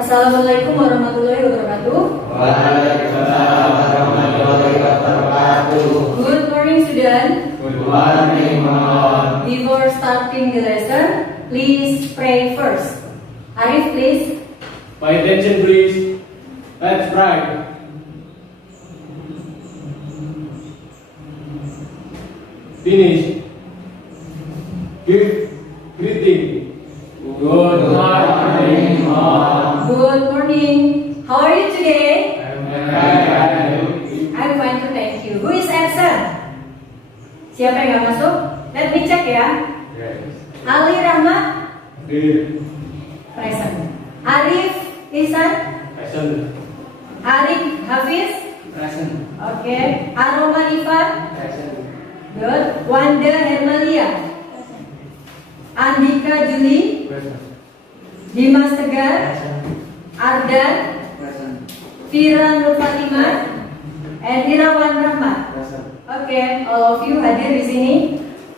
Assalamualaikum warahmatullahi wabarakatuh. Waalaikumsalam warahmatullahi wabarakatuh. Good morning, student. Good morning, Mom. Before starting the lesson, please pray first. Arif, please. Pay attention, please. Let's pray. Finish. Give greeting. Good morning, Mom. Good morning. How are you today? I'm fine. I'm fine too, thank you. Who is absent? Siapa yang nggak masuk? Let me check ya. Yes. Ali Rahmat, Good. present. Arif Ihsan, Present. Arif Hafiz, Present. oke. Aroma Ivan, Present. good. Wanda Hermalia, Andika Juli, Present. Dimas Tegar, Ardan, Present. Fira Nur Fatimah, and Irawan Rahmat. Present. Okay, all of you hadir di sini.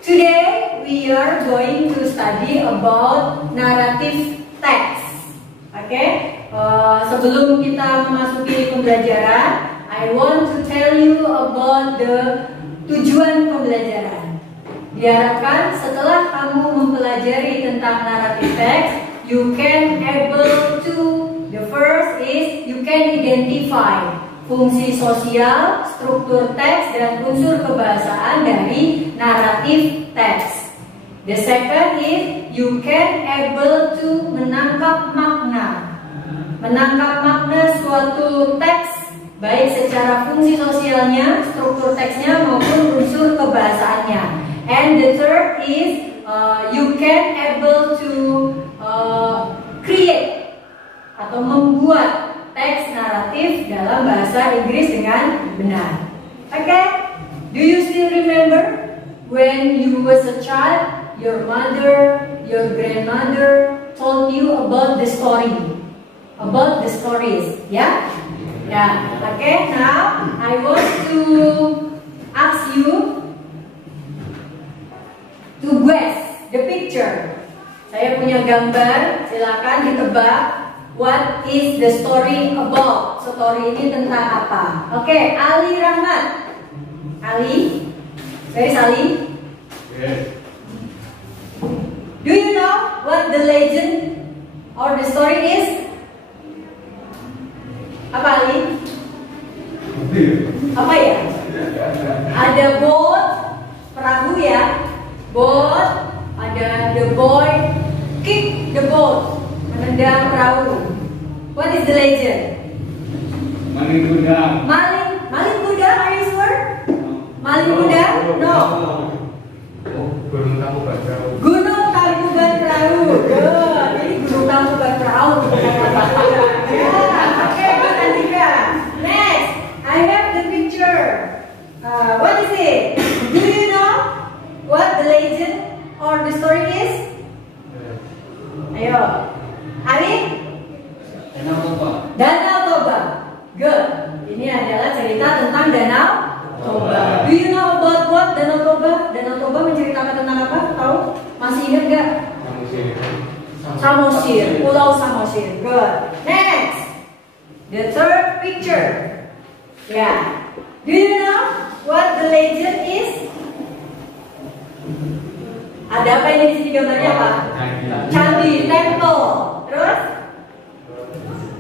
Today we are going to study about narrative text. Okay, sebelum kita memasuki pembelajaran, I want to tell you about the tujuan pembelajaran. Diharapkan setelah kamu mempelajari tentang narrative text, you can able to, the first is you can identify fungsi sosial, struktur teks, dan unsur kebahasaan dari naratif teks. The second is you can able to menangkap makna. Menangkap makna suatu teks, baik secara fungsi sosialnya, struktur teksnya, maupun unsur kebahasaannya. And the third is you can able to create atau membuat teks naratif dalam bahasa Inggris dengan benar. Okay? Do you still remember when you was a child, your mother, your grandmother told you about the story, about the stories, yeah? Yeah. Okay. Now I want to ask you to guess the picture. Saya punya gambar, silakan ditebak. What is the story about? Story ini tentang apa? Oke, Ali Rahmat. Ali, where is Ali? Yes. Do you know what the legend or the story is? Apa Ali? Apa ya? Ada boat, perahu ya. Boat, ada the boy kick the boat, menendang perahu. What is the legend? Maling kuda. Maling kuda, are you sure? Maling kuda? No. Gunung Tangkuban Perahu. Gunung Tangkuban Perahu. Good. Jadi Gunung Tangkuban Perahu. Yeah. Okay, good Andika. Next, I have the picture. What is it? Do you know what the legend or the story is? Ayo, Arif. Danau Toba. Danau Toba. Good. Ini adalah cerita tentang Danau Toba. Do you know about what Danau Toba? Danau Toba menceritakan tentang apa? Tahu? Masih ingat gak? Samosir. Pulau Samosir. Good. Next, the third picture. Yeah. Do you know what the legend is? Ada apa ini di sini gambarnya apa? Candi, temple. Terus?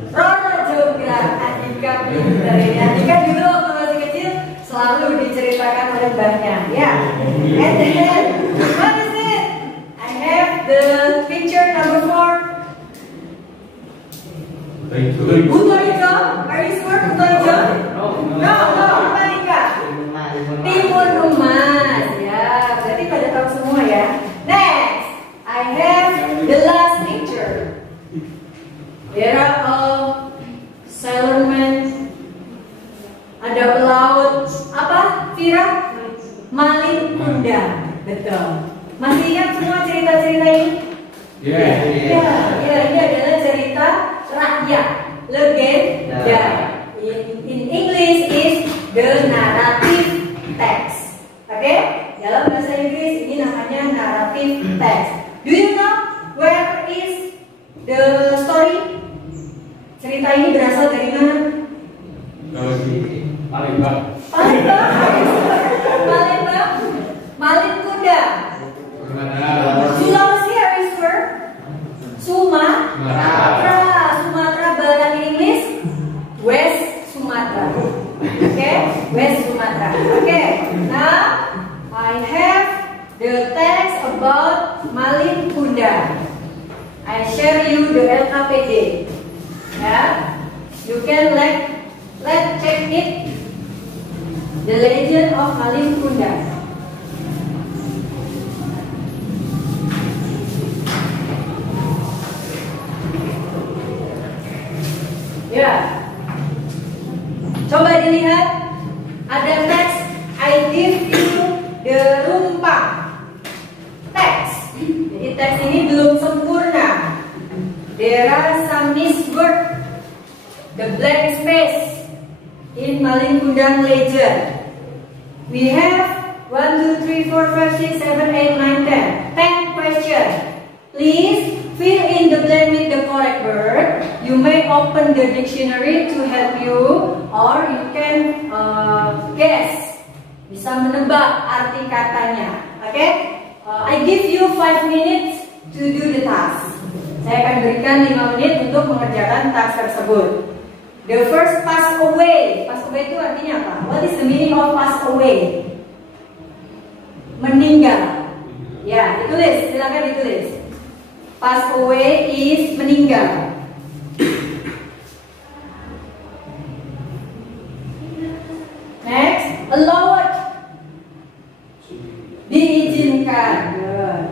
Roro Jonggrang. Andika pintar ini. Andika dulu waktu masih kecil selalu diceritakan oleh mbahnya. Ya. And then, what is it? I have the picture number 4. Buto Ijo. Are you sure Buto Ijo? No. Andika. Timur Rumas. Ya, berarti pada tahu semua ya. Next, I have the last picture. There are sailormen. Ada pelaut. Apa, Fira? Maling kuda. Betul. Masih ingat semua cerita-cerita ini? Yeah. Ya, ini adalah cerita rakyat, legenda. In English is the narrative text. Oke? Dalam bahasa Inggris ini namanya narrative text. Do you know where is the story? cerita ini berasal dari mana? Palembang. Palembang. Palembang. Malin Kundang. Sulawesi, are you sure? Sumatera. Sumatera Barat English. West Sumatra. Okay, West Sumatra. Okay, now I have the text about Malin Kundang. I share you the LKPD. Yeah, you can let's check it. The legend of Malin Kundang. Ya, coba dilihat. Ada teks. I give you the rumpang teks. Jadi teks ini belum sempurna. There are some misword. The blank space in Malin Kundang legend. We have 1, 2, 3, 4, 5, 6, 7, 8, 9, 10. 10 questions. Please fill in the blank with the correct word. You may open the dictionary to help you, or you can guess. Bisa menebak arti katanya. Okay? I give you 5 minutes to do the task. Saya akan berikan 5 menit untuk mengerjakan task tersebut. The first, pass away. Pass away itu artinya apa? What is the meaning of pass away? Meninggal. Ya, ditulis. Silakan ditulis. Pass away is meninggal. Next, allowed. Diizinkan. Good.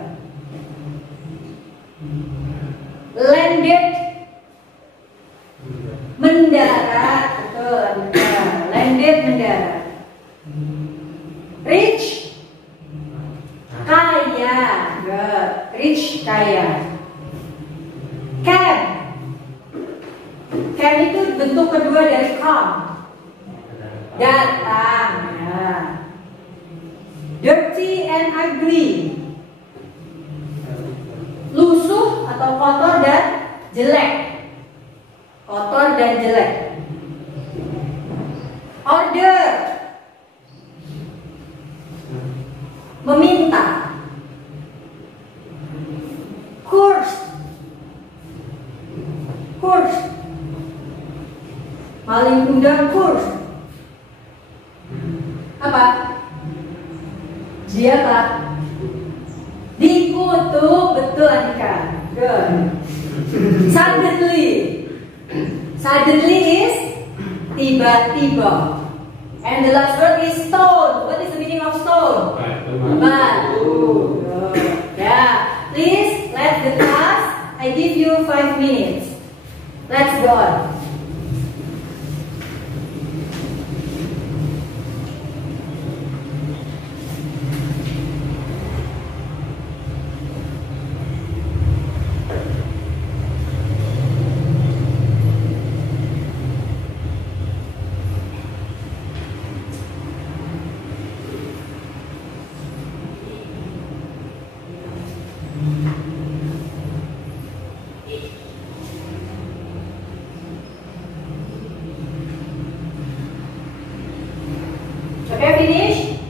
Landed. Mendarat. Betul. Landed, mendarat. Rich. Kaya. Good. Rich, kaya. Camp. Camp itu bentuk kedua dari come. Datang. Ya. Dirty and ugly. Lusuh atau kotor dan jelek. Kotor dan jelek. Order. Meminta. Curse. Kurs. Malin Kundang kurs. Apa? Dia Pak. Dikutuk. Betul Andika. Good. Suddenly. Suddenly is tiba-tiba. And the last word is stone. What is the meaning of stone? Batu. Good. Yeah. Please let the task. I give you 5 minutes. Let's go on. Okay, finish?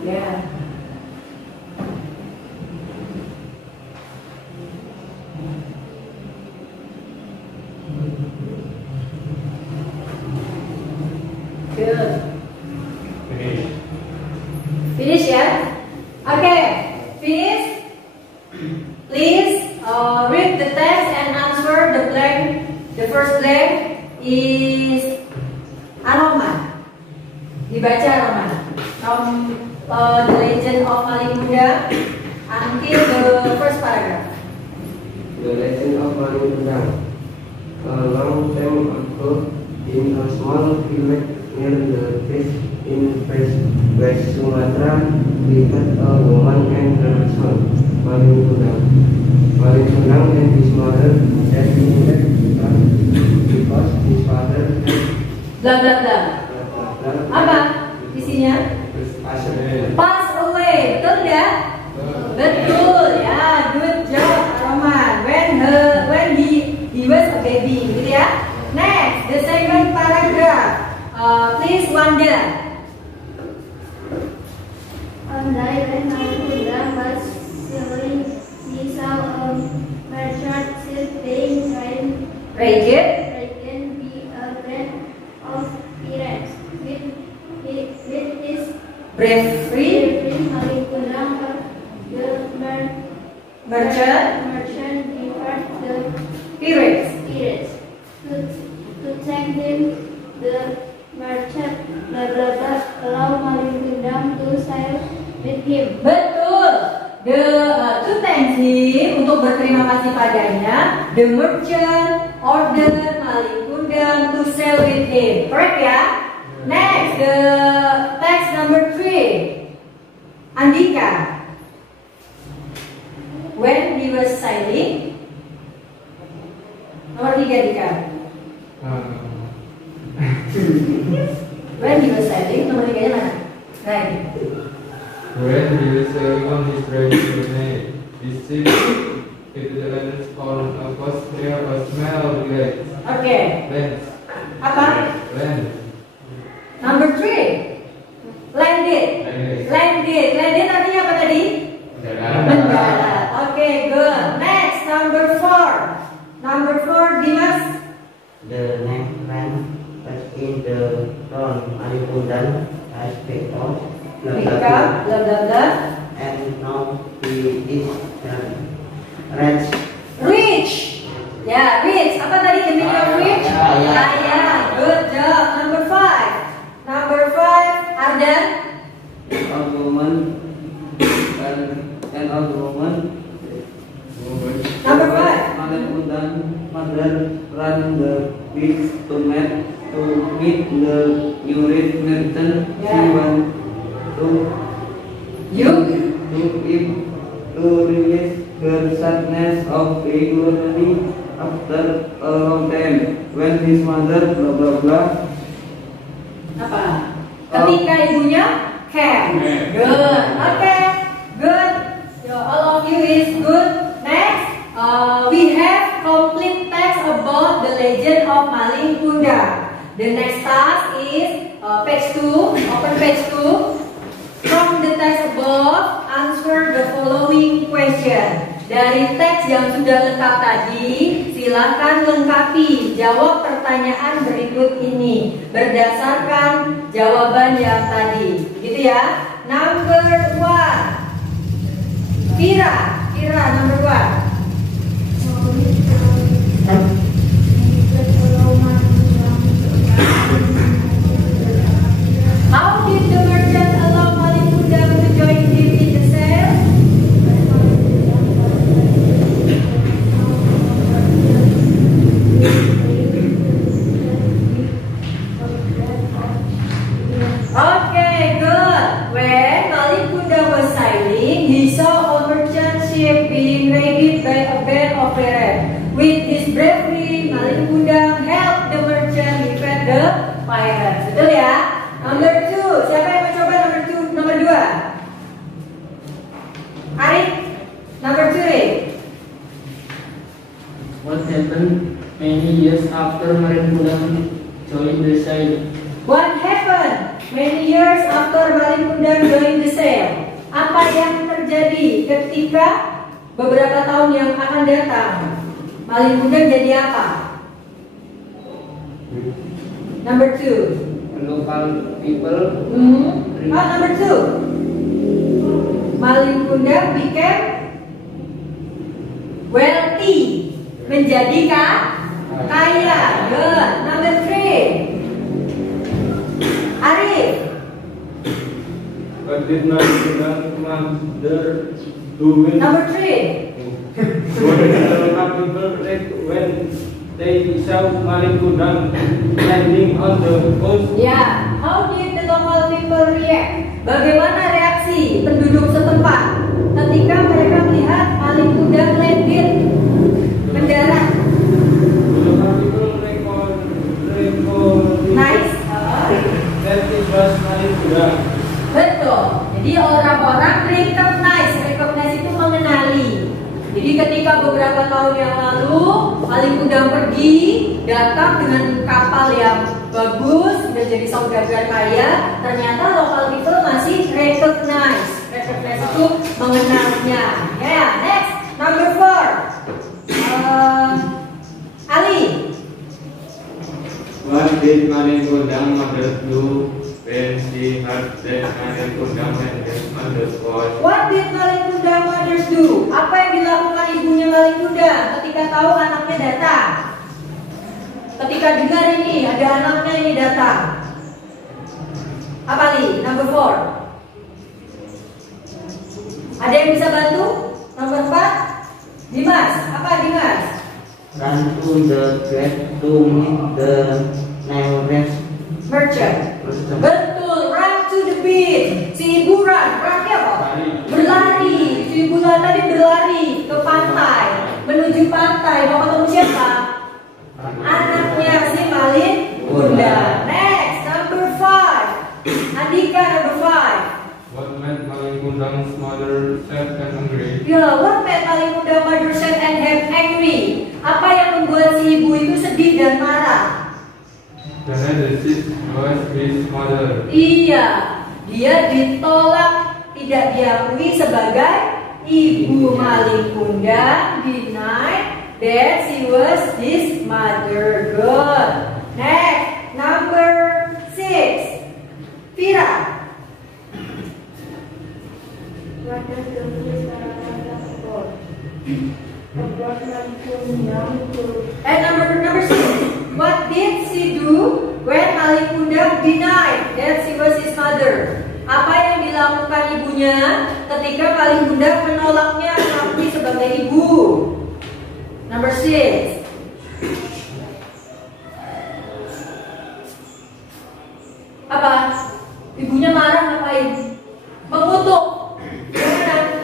Yeah. Good. Finish ya? Okay. Finish. Please read the text and answer the blank. The first blank is Anoman. Dibaca Anoman. From the legend of Malin Kundang until the first paragraph. The legend of Malin Kundang. A long time ago, in a small village near the beach in West Sumatra, we had a woman and her son, Malin Kundang. Malin Kundang and his mother had been because his father had Blah blah blah. Apa isinya? Pass away, betul ya? Betul ya, good job Roman. When he was a baby, gitu ya. Next, the second paragraph. Please Wanda. One day when Malikunda was sailing, he saw a merchant ship being trained by a band of pirates. With his Bravery, Malikunda, the merchant, deferred the pirates. pirates. To thank him, the merchant allowed Malikunda to sail with him. Betul. To thank him, untuk berterima kasih padanya, the merchant ordered Malikunda to sail with him. Correct ya? Next, the text number 3. Andika. When he was sailing. Nomor 3 Dika. When he was sailing, nomor 3-nya mana? Right. When he was sailing on his journey, he seemed it lands on a coast near a small village. Oke. Lands. Apa? Land. Number 3. Landed. Landed artinya apa tadi? Mendarat. Oke, good. Next, number 4, Dimas. The next man was in the front Malikunda has picked up Pika, bla bla bla. and now he is rich. Rich. Ya, rich. Apa tadi the meaning of rich? Kaya. Kaya. Good job. Number 5, Ardan. An old woman Number 5. Malikunda mother ran the beach to meet the new rich merchant. She Yeah. went to You. to release her sadness of being lonely after a long time. When his mother blah blah blah. Apa? Ketika ibunya came. Good. Okay. Good. So all of you is good. Next, we have complete text about the legend of Malikunda. The next task is page 2. Open page 2. From the text above, answer the following question. Dari teks yang sudah lengkap tadi, silakan lengkapi jawab pertanyaan berikut ini berdasarkan jawaban yang tadi. Gitu ya. Number 1. Kira number 1. How did the merchant allow Malikunda to join him in the sale? Okay, good. When Malikunda was sailing, he saw a merchant ship being raided by a band of pirates. With his bravery, Malikunda helped the merchant defeat the pirates. Betul ya? Number 2. Siapa yang mau coba nomor 2? Arif. Number 3. What happened many years after Malikunda joined the sale? What happened many years after Malikunda joined the sale? Apa yang terjadi ketika beberapa tahun yang akan datang Malikunda jadi apa? Number 2. Local people Number 2. Malikunda became wealthy, menjadi kaya. Good. Number 3. Arif. But did not mother do it? Number 3. When they saw Malikunda landing on the coast. Ya, how did the local people react? Bagaimana reaksi penduduk setempat ketika mereka melihat Malikunda landed, mendarat? The local people Nice. that is Betul. Jadi orang-orang recognize itu mengenali. Jadi ketika beberapa tahun yang lalu Malin Kundang pergi, datang dengan kapal yang bagus, sudah jadi saudagar kaya, ternyata local people masih recognize itu mengenalnya. Ya, next, number 4. Ali. What did Malin Kundang mother do when she heard that Malin Kundang and his mother was? What did Malin Kundang mothers do? Apa yang dilakukan ibunya Malin Kundang ketika tahu anaknya datang? Ketika dengar ini ada anaknya ini datang. Apa nih? Number 4. Ada yang bisa bantu? Nomor 4. Dimas, apa Dimas? Run to the gate to meet the nearest Merchant. Betul, run to the beach. Si ibu run apa? Berlari. Si ibu tadi berlari ke pantai, menuju pantai. Mau ketemu siapa? Anaknya si Malin Kundang. Next, number 5. Andika, number 5. What made Malin Kundang's mother sad and angry? Ya, what made Malin Kundang mother sad and angry? Apa yang membuat si ibu itu sedih dan marah? Karena this was his mother. Iya, dia ditolak, tidak diakui sebagai ibu. Malin Kundang denied that she was his mother. Good. Next, number 6. Vira. What does the first paragraph about? About Malin Kundang to And number 6. What did she do when Malin Kundang denied that she was his mother? Apa yang dilakukan ibunya ketika Malin Kundang menolaknya mengakui sebagai ibu? Number 6. Apa? Ibunya marah ngapain? Mengutuk.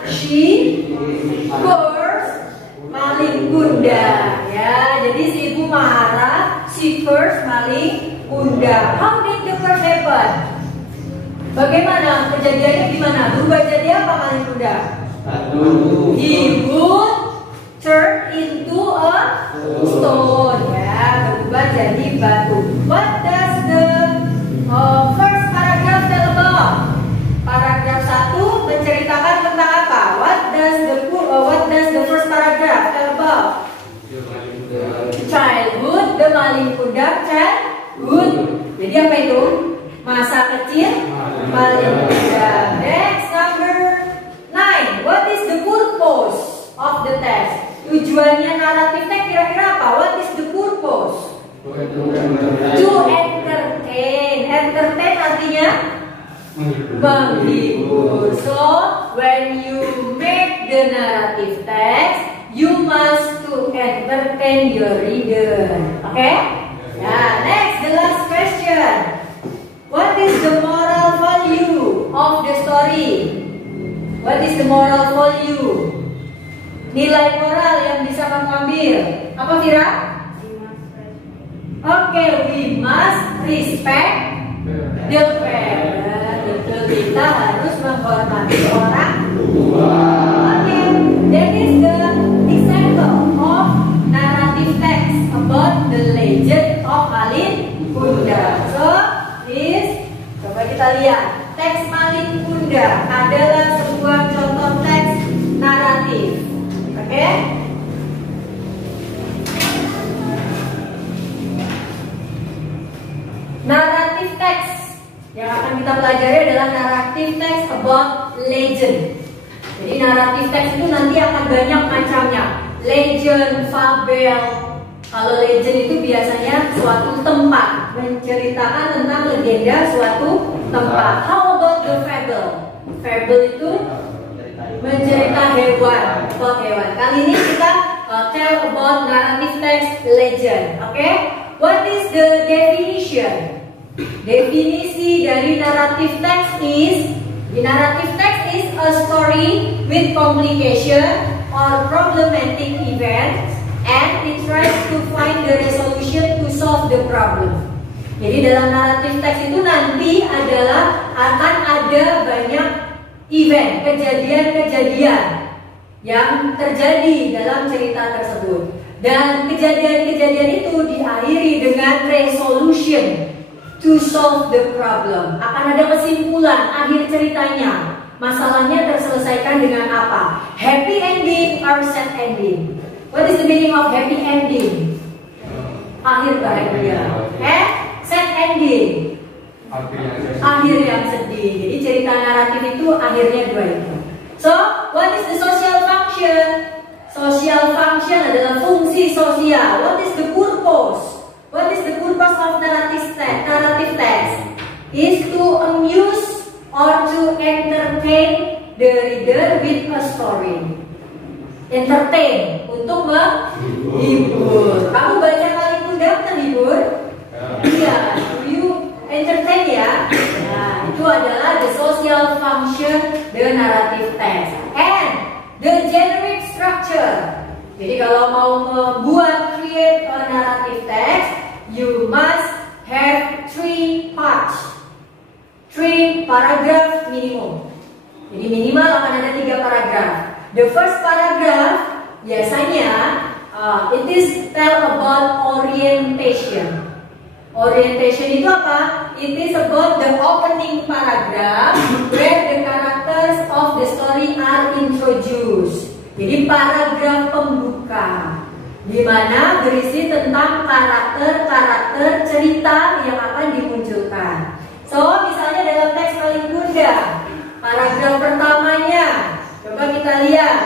She cursed Malin Kundang. Ya, jadi si ibu marah, she cursed Malin Kundang. How did the curse happen? Bagaimana kejadiannya? Gimana? Berubah jadi apa Malin Kundang? He would turn into a stone. Ya, berubah jadi batu. What does the first paragraph tell about? Paragraf 1 menceritakan tentang apa? What does the first paragraph tell about? Childhood, the Malin Kundang childhood. Jadi apa itu? Masa kecil Malin Kundang. Next, number 9. What is the purpose of the text? Tujuannya naratif teks kira-kira apa? What is the purpose? To entertain. Entertain artinya menghibur. So, when you make the narrative text, you must to entertain your reader. Okay? Yeah. Next, the last question. What is the moral value of the story? What is the moral value? Nilai moral yang bisa kamu ambil. Apa Vira? Okay, we must respect the parent. Betul, kita harus menghormati orang tua. Okay, that is the example of narrative text about the legend of Malin Kundang. So, coba kita lihat. Teks Malin Kundang adalah sebuah contoh teks naratif. Oke? Naratif teks yang akan kita pelajari adalah naratif teks about legend. Jadi naratif teks itu nanti akan banyak macamnya. Legend, fabel. Kalau legend itu biasanya suatu tempat, menceritakan tentang legenda suatu tempat. How about the fable? Fable itu mencerita hewan, about hewan. Kali ini kita tell about narrative text legend. Okay? What is the definition? Definisi dari narrative text is a story with complication or problematic events and it tries to find the resolution to solve the problem. Jadi dalam naratif teks itu nanti akan ada banyak event, kejadian-kejadian yang terjadi dalam cerita tersebut. Dan kejadian-kejadian itu diakhiri dengan resolution to solve the problem. Akan ada kesimpulan akhir ceritanya. Masalahnya terselesaikan dengan apa? Happy ending or sad ending? What is the meaning of happy ending? Akhir bahagia. Sad ending? Akhir yang sedih. Jadi cerita naratif itu akhirnya dua itu. So, what is the social function? Social function adalah fungsi sosial. What is the purpose? What is the purpose of narrative text? Is to amuse or to entertain the reader with a story. Entertain, untuk menghibur. Kamu baca paling mudah terhibur? Iya, you entertain ya. Nah, itu adalah the social function the narrative text. And the generic structure. Jadi kalau mau create a narrative text, you must have 3 parts, 3 paragraph minimum. Jadi minimal akan ada 3 paragraf. The first paragraph biasanya it is tell about orientation. Orientation itu apa? It is about the opening paragraph where the characters of the story are introduced. Jadi paragraf pembuka di mana berisi tentang karakter-karakter cerita yang akan dimunculkan. So, misalnya dalam teks paling mudah, paragraf pertamanya, coba kita lihat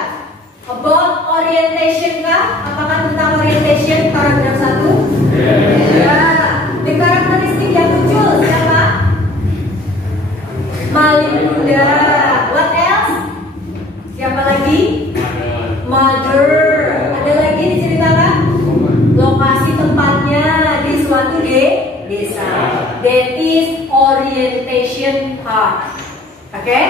about orientation kah? Apakah tentang orientation paragraf 1? Ya. The karakteristik yang muncul siapa? Maling muda. What else? Siapa lagi? Mother. Ada lagi diceritakan? Lokasi tempatnya di suatu desa. That is orientation part. Oke?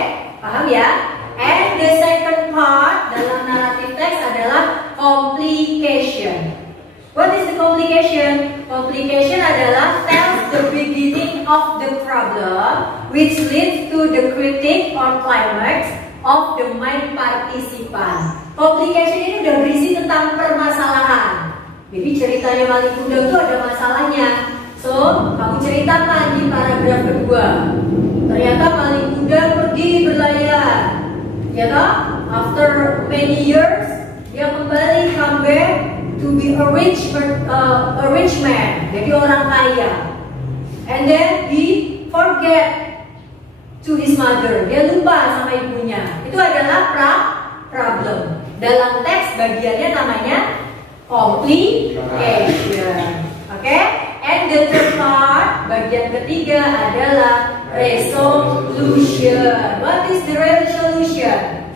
Paham ya? And the second part dalam narrative text adalah complication. What is the complication? Complication adalah tells the beginning of the problem which leads to the critique or climax of the main participant. Complication ini udah berisi tentang permasalahan. Jadi ceritanya Maling Kundang itu ada masalahnya. So, kamu ceritakan di paragraf kedua. Ternyata Maling Kundang pergi berlayar. Ya toh? After many years, dia kembali come back to be a rich man, jadi orang kaya. And then he forget to his mother, dia lupa sama ibunya. Itu adalah problem. Dalam teks bagiannya namanya complication. Oke? And the third part, bagian ketiga adalah resolution. What is the resolution?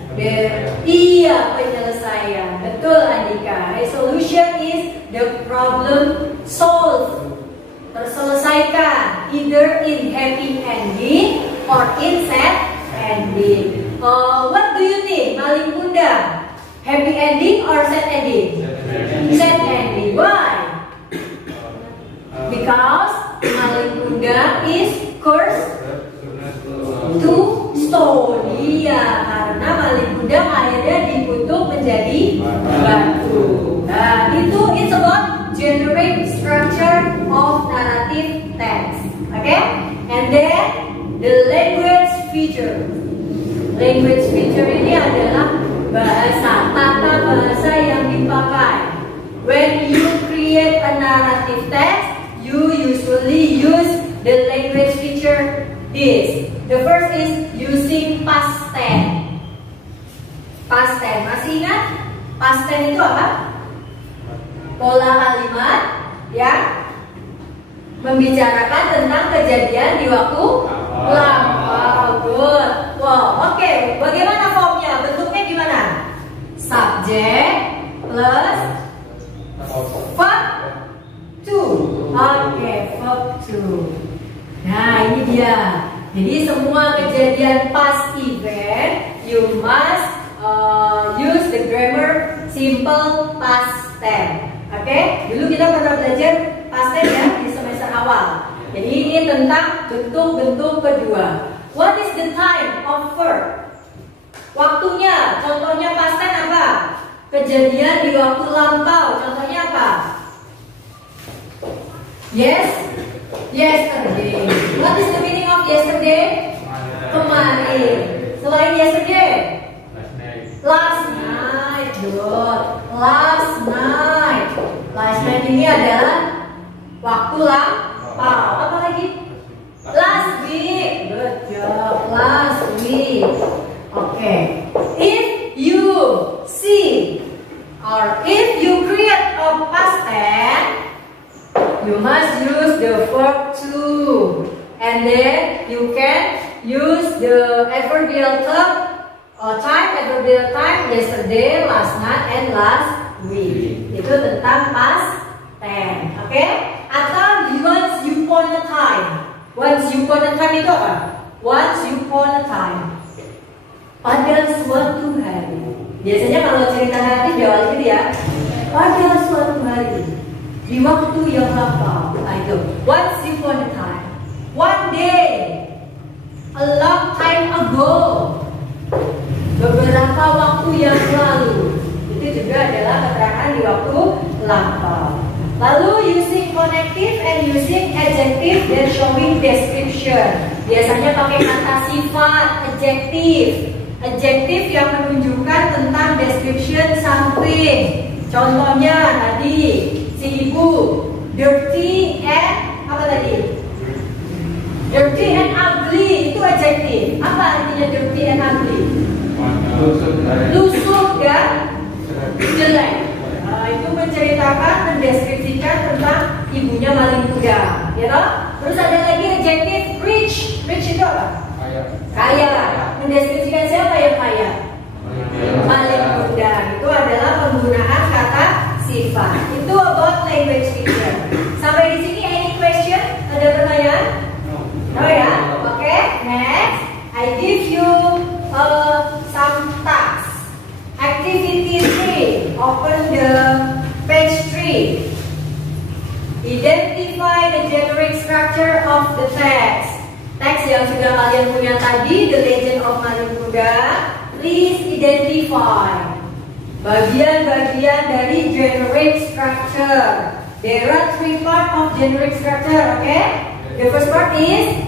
Penyelesaian. Betul Andika. Resolution is the problem solved, terselesaikan, either in happy ending or in sad ending. What do you think, Maling Kundang? Happy ending or sad ending? Sad ending. Why? Because Maling Kundang is cursed to stone. Iya, karena Maling Kundang akhirnya dikutuk menjadi batu. Nah, itu it's about generic structure of narrative text. Okay? And then the language feature. Language feature ini adalah tata bahasa yang dipakai. When you create a narrative text, you usually use the language feature this. The first is using past tense. Past tense, masih ingat? Past tense itu apa? Pola kalimat yang membicarakan tentang kejadian di waktu lampau. Good. Wow, oke. Bagaimana formnya? Bentuknya gimana? Subject plus verb to. Oke, verb to. Nah, ini dia. Jadi semua kejadian past event, you must use the grammar simple past tense. Oke? Dulu kita pernah belajar past tense ya di semester awal. Jadi tentang bentuk-bentuk kedua. What is the time of verb? Waktunya, contohnya past tense apa? Kejadian di waktu lampau, contohnya apa? Yes, yesterday. What is the meaning of yesterday? Kemarin. Selain yesterday? Last night. Good. Last night. Last night ini adalah waktu lampau. Apa lagi? Last week. Good job. Last week. Okay. If you see or if you create a past tense, you must use the verb to, and then you can use the adverbial time, yesterday, last night, and last week. Itu tentang past tense, oke? Atau once upon a time. Once upon a time itu apa? Once upon a time. Pada suatu hari. Biasanya kalau cerita naratif diawali gitu ya. Pada suatu hari. Di waktu yang lampau. Nah itu. Once upon a time. One day. A long time ago. Beberapa waktu yang lalu. Itu juga adalah keterangan di waktu lampau. Lalu using connective and using adjective dan showing description. Biasanya pakai kata sifat, adjective. Adjective yang menunjukkan tentang description something. Contohnya tadi si ibu dirty and apa tadi? Dirty and ugly itu adjective. Apa artinya dirty and ugly? Lusuh dan jelek. Nah, itu menceritakan, mendeskripsikan tentang ibunya maling kuda, ya toh? Terus ada lagi adjective rich. Rich itu apa? Kaya. Mendeskripsikan siapa yang kaya? Maling kuda. Itu adalah penggunaan kata sifat. Itu about language teacher. Sampai di sini any question? Ada pertanyaan? No ya? Oke, next I give you some tasks. Activity 3. Open the page 3. Identify the generic structure of the text. Teks yang sudah kalian punya tadi, The Legend of Maling Kuda. Please identify bagian-bagian dari generic structure. There are 3 parts of generic structure, okay? The first part is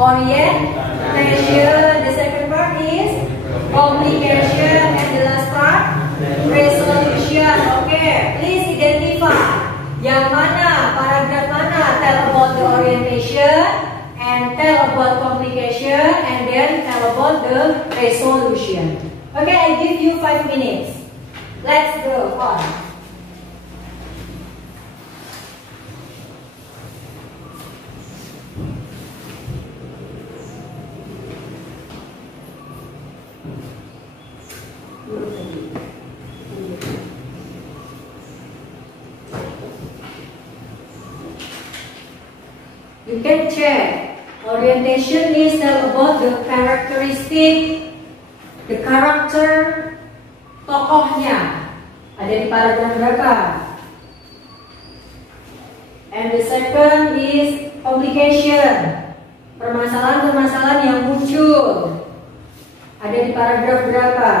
orientation. The second part is communication, and the last part resolution. Okay, please identify yang mana, paragraf mana tell about the orientation, and tell about communication, and then tell about the resolution. Okay, I give you 5 minutes. Let's go on. You can check. Orientation is tell about the characteristic, the character tokohnya. Ada di paragraf berapa? And the second is complication, permasalahan-permasalahan yang muncul. Ada di paragraf berapa?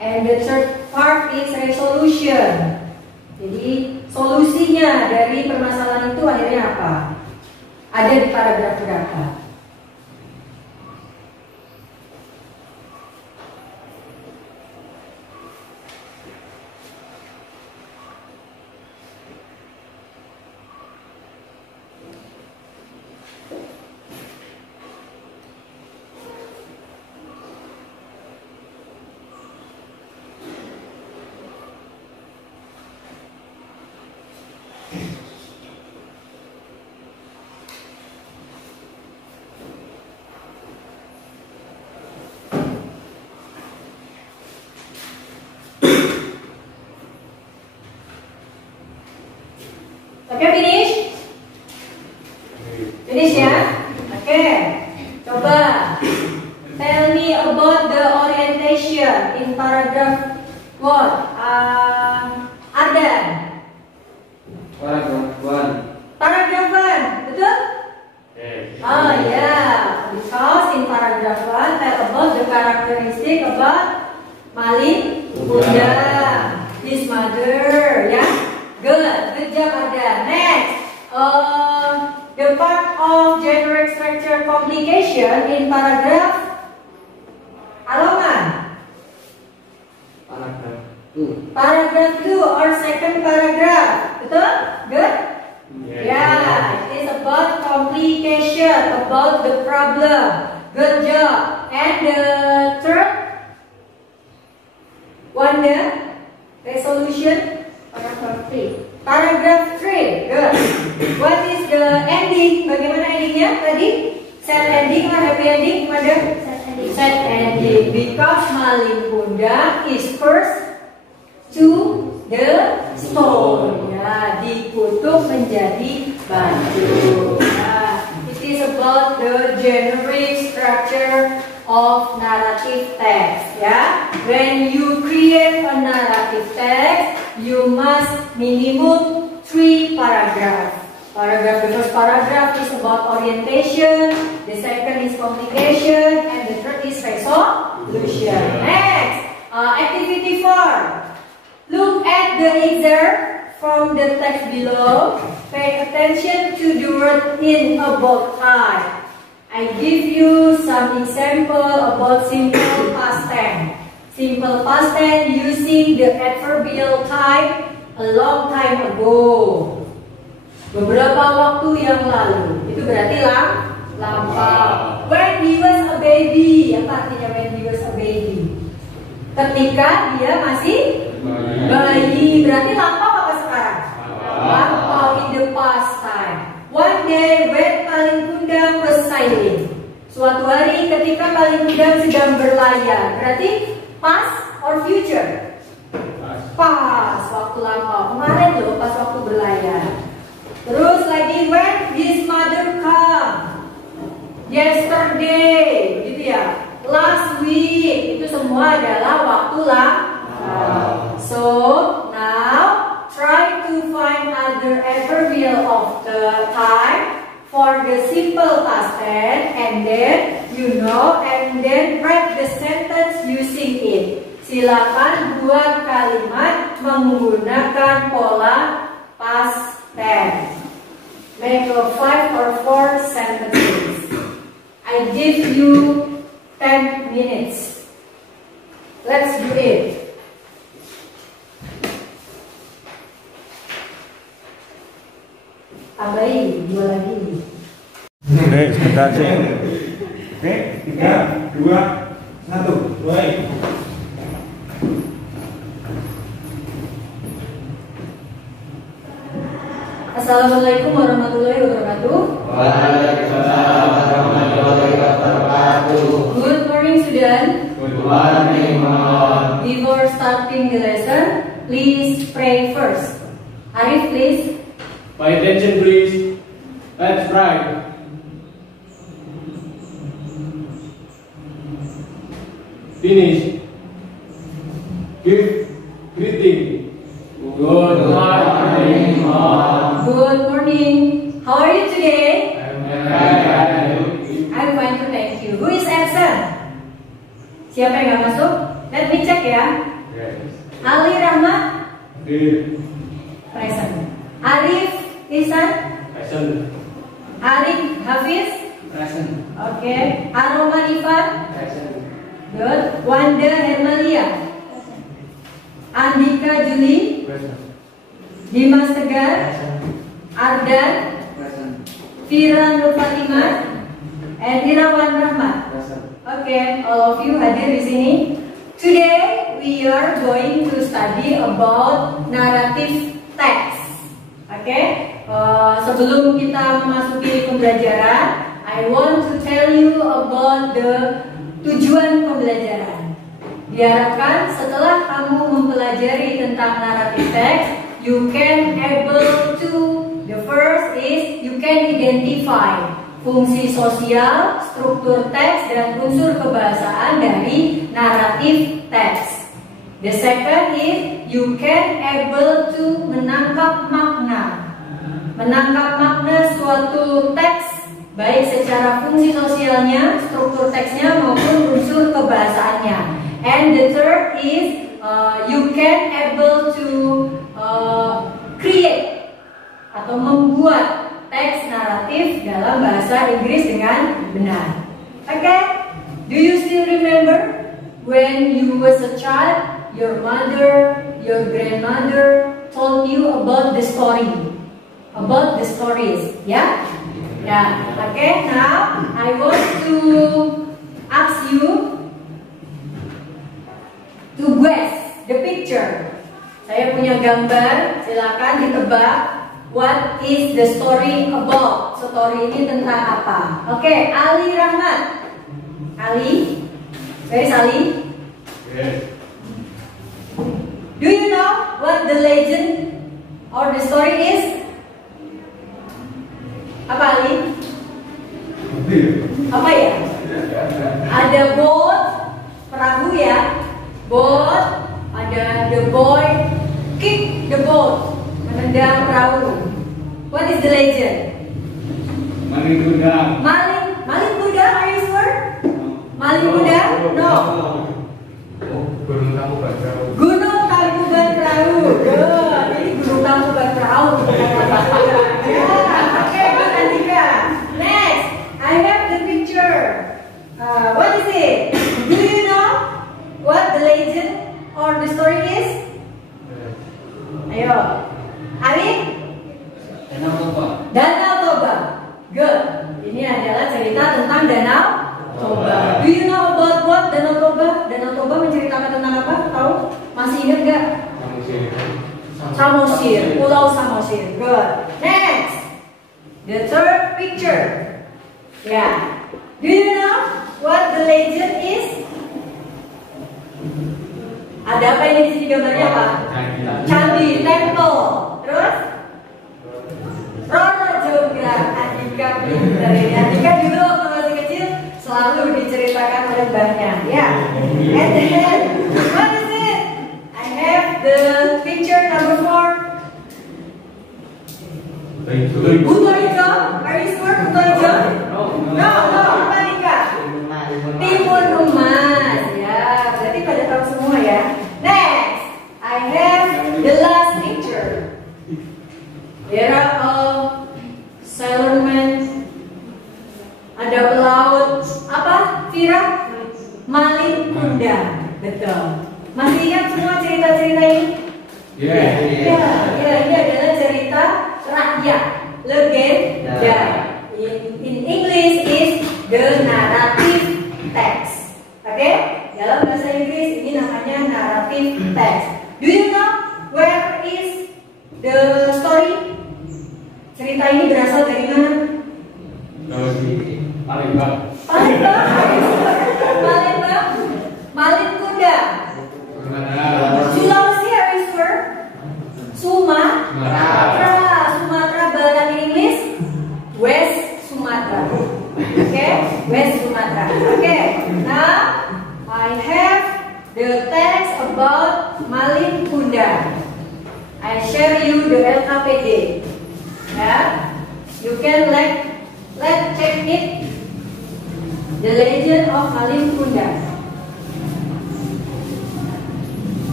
And the third part is resolution. Jadi solusinya dari permasalahan itu akhirnya apa? Ada di paragraf berapa? Oke, finish? Finish ya? Oke, coba tell me about the orientation in paragraph what? Ardan. Paragraph 1. Paragraph 1. structure complication in paragraph halaman? Paragraph 2. Paragraph 2 or second paragraph. Betul? Good? Yeah, it is about complication, about the problem. Good job. And the third one, the resolution. Paragraph 3. Paragraph 3. Good. What is the ending? Bagaimana endingnya tadi? Sad ending or happy ending? Mother? Sad ending. Because Malin Kundang is first to the stone. Ya, dikutuk menjadi batu. Ya, it is about the generic structure of narrative text. Ya, when you create a narrative text, you must minimum 3 paragraphs. The first paragraph is about orientation, the second is complication, and the third is resolution. Next, activity 4. Look at the excerpt from the text below. Pay attention to the word in about I. I give you some example about simple past tense. Simple past tense using the adverbial type a long time ago. Beberapa waktu yang lalu. Itu berarti lampau. When he was a baby. Apa artinya when he was a baby? Ketika dia masih bayi. Berarti lampau apa sekarang? Lampau in the past time. One day when Malin Kundang was sailing. Suatu hari ketika Malin Kundang sedang berlayar. Berarti past or future? Pas, waktu lampau. Kemarin loh pas waktu berlayar. Terus lagi when his mother come. Yesterday, gitu ya. Last week, itu semua adalah waktu lampau. So now try to find other adverbial of the time for the simple past tense, and then and then write the sentence using it. Silakan buat kalimat menggunakan pola past tense. Make a 5 or 4 sentences. I give you 10 minutes. Let's do it. Tambahin 2 lagi. Oke, sebentar sih. Oke, 3, 2, 1, mulai. Assalamualaikum warahmatullahi wabarakatuh. Waalaikumsalam warahmatullahi wabarakatuh. Good morning, student. Good morning, Mom. Before starting the lesson, please pray first. Arif, please. Pay attention, please. Let's write. Finish. Give greeting. Good morning, Mom. Good morning. How are you today? I'm fine too, thank you. Who is absent? Siapa yang nggak masuk? Let me check ya. Ali Rahmat? Present. Arif Ihsan? Present. Arif Hafiz? Present. Okay. Aroma Ivan? Present. Good. Wanda Hermalia? Andika Juli? Present. Dimas Tegar? Ardan? Present. Fira Nur Fatimah? And Irawan Rahmat? Present. Okay, all of you hadir di sini. Today we are going to study about narrative text. Okay, sebelum kita memasuki pembelajaran, I want to tell you about the tujuan pembelajaran. Diharapkan setelah kamu mempelajari tentang narrative text, you can able to, the first is you can identify fungsi sosial, struktur teks, dan unsur kebahasaan dari naratif teks. The second is you can able to menangkap makna suatu teks, baik secara fungsi sosialnya, struktur teksnya maupun unsur kebahasaannya. And the third is you can able to create atau membuat teks naratif naratif dalam bahasa Inggris dengan benar. Oke? Do you still remember when you was a child, your mother, your grandmother told you about the story, about the stories, ya? Ya, oke. Now I want to ask you to guess the picture. Saya punya gambar, silakan ditebak. What is the story about? Story ini tentang apa? Oke, Ali Rahmat. Ali, where is Ali? Yes. Do you know what the legend or the story is? Apa Ali? Apa ya? Ada boat, perahu ya. Boat, ada the boy kick the boat, menendang perahu. What is the legend? Maling kuda. Maling kuda, are you sure? Maling kuda? No. Gunung Tangkuban Perahu. Gunung Tangkuban Perahu. Good. Ini Gunung Tangkuban Perahu. Ya, oke, good Andika. Next, I have the picture. What is it? Do you know what the legend or the story is? Ayo, Arif? Danau Toba. Danau Toba. Good. Ini adalah cerita tentang Danau Toba. Do you know about what Danau Toba? Danau Toba menceritakan tentang apa? Tahu? Masih ingat gak? Samosir. Pulau Samosir. Good. Next, the third picture. Yeah. Do you know what the legend is? Ada apa ini di sini gambarnya apa? Candi, temple. Terus? Rono juga. Andika pintar ini. Andika dulu waktu masih kecil selalu diceritakan oleh mbahnya. Ya. And then, what is it? I have the picture number 4. Buto Ijo? Are you sure Buto Ijo? No, apa Andika? Timun Emas. Ya, berarti pada tahu semua ya. Next, I have the last picture. There are sailormen. Ada pelaut. Apa? Vira? Maling kuda. Betul. Masih ingat semua cerita-cerita ini? Ya, ini adalah cerita rakyat, legenda. In English is the narrative text. Oke? Dalam bahasa Inggris ini namanya narrative text. Do you know where is the story? Cerita ini berasal dari mana? Palembang. Palembang. Palembang. Maling kuda. Sulawesi, are you sure? Sumatera. Sumatera Barat Inggris. West Sumatera. Oke, West Sumatera. Oke. Now I have the text about maling kuda. I share you the LKPD. Yeah, you can let's check it. The legend of maling kuda.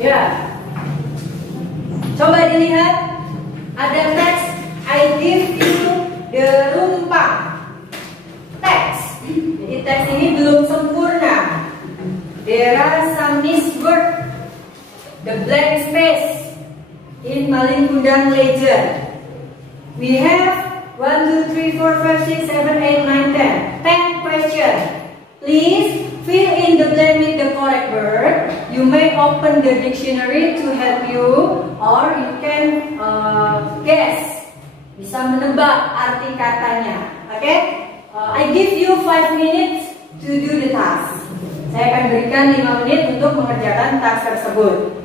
Ya, coba dilihat. Ada teks. I give you the rumpang teks. Jadi teks ini belum sempurna. There are some misword. The blank space in Maling Kundang legend. We have 1, 2, 3, 4, 5, 6, 7, 8, 9, 10. 10 questions. Please fill in the blank with the correct word. You may open the dictionary to help you, or you can guess. Bisa menebak arti katanya. Okay? I give you 5 minutes to do the task. Saya akan berikan 5 menit untuk mengerjakan task tersebut.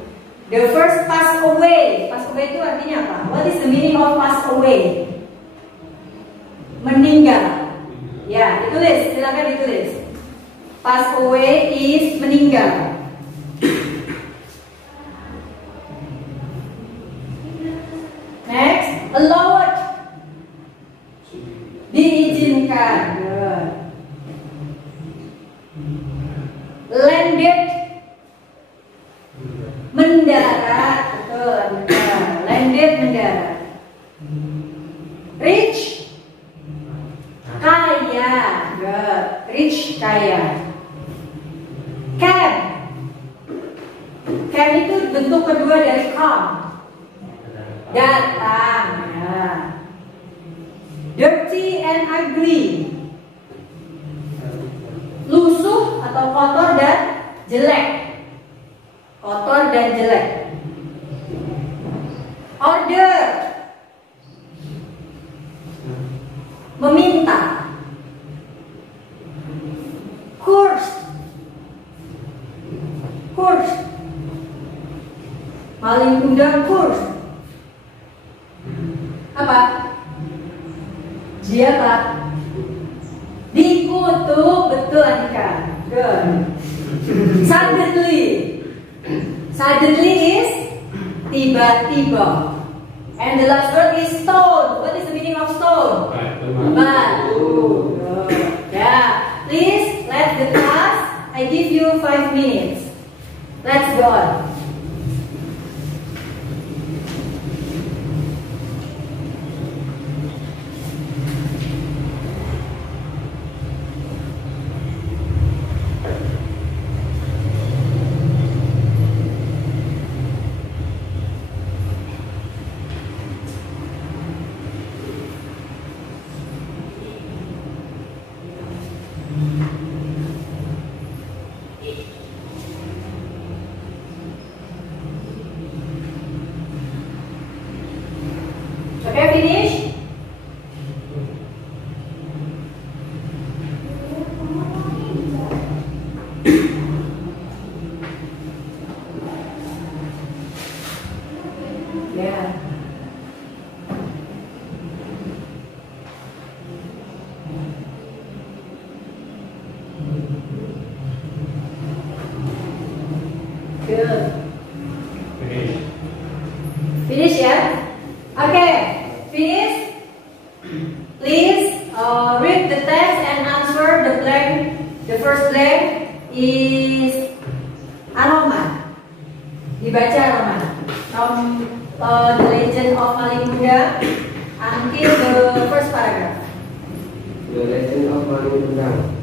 The first pass away. Pass away itu artinya apa? What is the meaning of pass away? Meninggal. Ya, ditulis. Silakan ditulis. Pass away is meninggal. Next, allowed. Diizinkan. Good. Landed. Mendarat. Datang. Ya. Dirty and ugly. Lusuh atau kotor dan jelek. Kotor dan jelek. Order. Meminta. Curse. Curse. Maling kundang curse. Apa? Dia Pak. Dikutuk, betul Andika. Good. Suddenly. Suddenly is tiba-tiba. And the last word is stone. What is the meaning of stone? Batu. Good. Yeah. Please let the class. I give you 5 minutes. Let's go on. Okay, finish? Yeah. Good. Finish ya? Okay. Finish. Please read the text and answer the blank. The first blank is aroma. Dibaca aroma. From the Legend of Maling Kundang until the first paragraph. The Legend of Maling Kundang.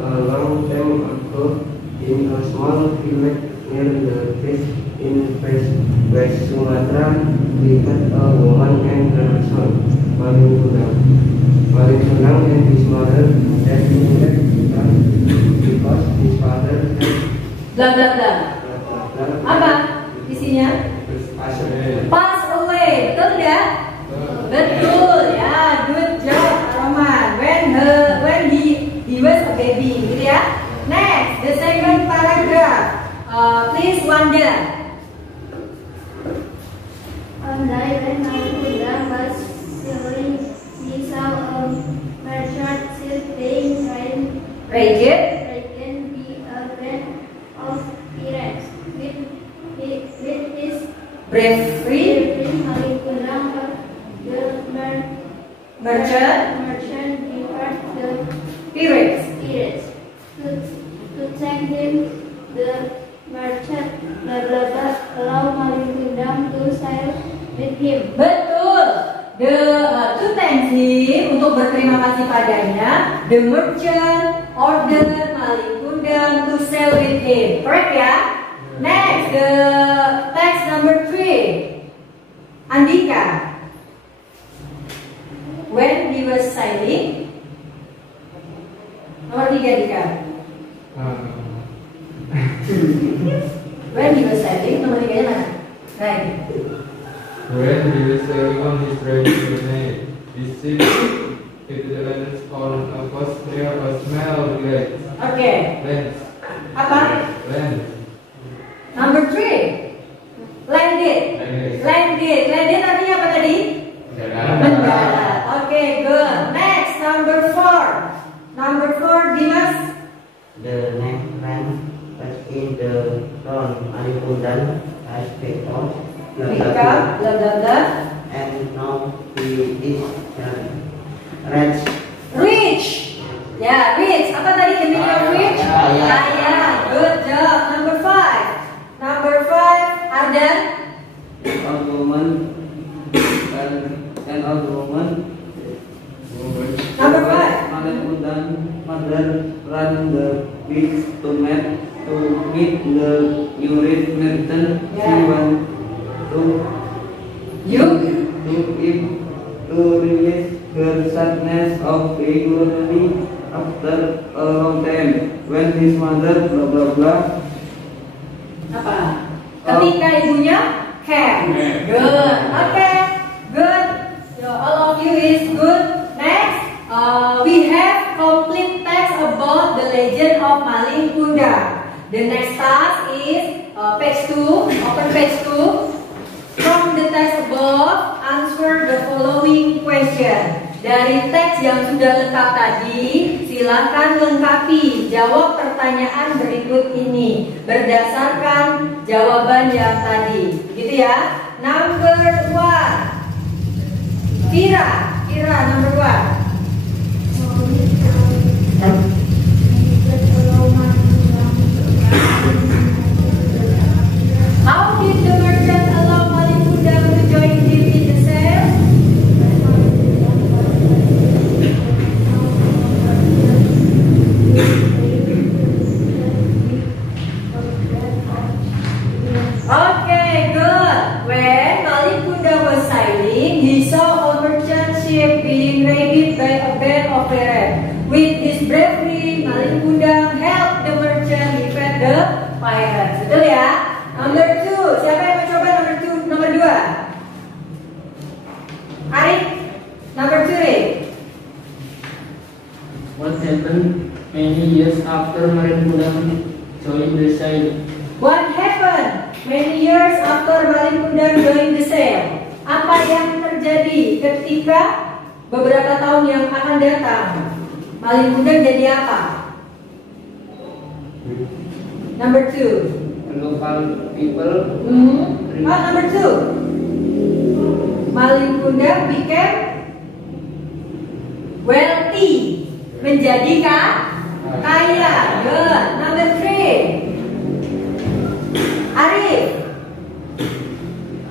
A long time ago, in a small village near the coast in West Sumatra, lived a woman and her son, Maling Kundang. Maling Kundang and his mother had been because his father had Blah blah blah. Apa isinya? Pass away. Betul ya? Betul ya. Good job, Roman. When he was a baby, gitu ya. Next, the second paragraph. Please wonder. One day when Maling Kundang was sailing, he saw a merchant ship being Rigid. be a band of pirates. With his Bravery. Maling Kundang, the Merchant. depart the Pirates. pirates. To thank him, the merchant allow Maling Kundang to sail with him. Betul. To thank him, untuk berterima kasih padanya, the merchant order Maling Kundang to sail with him. Correct ya? Next, the text number 3. Andika. When he was sailing. Nomor 3 Andika. When he was sailing, nomor 3-nya mana? Right. When he was sailing on his journey to May, his ship hit the land on a coast near a small village. Oke. Land. Apa? Land. Number 3. Landed. Landed artinya apa tadi? Mendarat. Oke, good. Next, number 4. Number 4, Dimas. the next man was in the town Maling Kundang as victor, Mika, blah blah blah. and now he is rich. Rich. Ya, rich. Apa tadi the meaning of rich? Kaya. Kaya. Good job. Number 5. Number 5, Ardan. Old woman and old woman. Number 5. Maling Kundang mother ran the beach to meet the new merchant. She Yeah. went to You? To release her sadness of being lonely after a long time when his mother blah blah blah. Apa? Ketika ibunya can. Good. Okay. Good. So all of you is good. Next, we have complete text about the legend of Malin Kundang. The next task is page 2. Open page 2. From the text above, answer the following question. Dari teks yang sudah lengkap tadi, silakan lengkapi jawab pertanyaan berikut ini berdasarkan jawaban yang tadi. Gitu ya. Number 1. Kira number 1. How did the merchant allow Malin Kundang to join him in the sale? Okay, good. When Malin Kundang was sailing, he saw a merchant ship being raided by a band of pirates. With his bravery, Malin Kundang helped the merchant defeat the pirates. Betul ya? Number 2, siapa yang mencoba nomor 2? Arif, number 3. What happened many years after Malin Kundang joined the sale? What happened many years after Malin Kundang joined the sale? Apa yang terjadi ketika beberapa tahun yang akan datang Malin Kundang jadi apa? Number 2. Local people. Number 2. Malin Kundang became wealthy, menjadi kaya. Good. Number 3. Arif.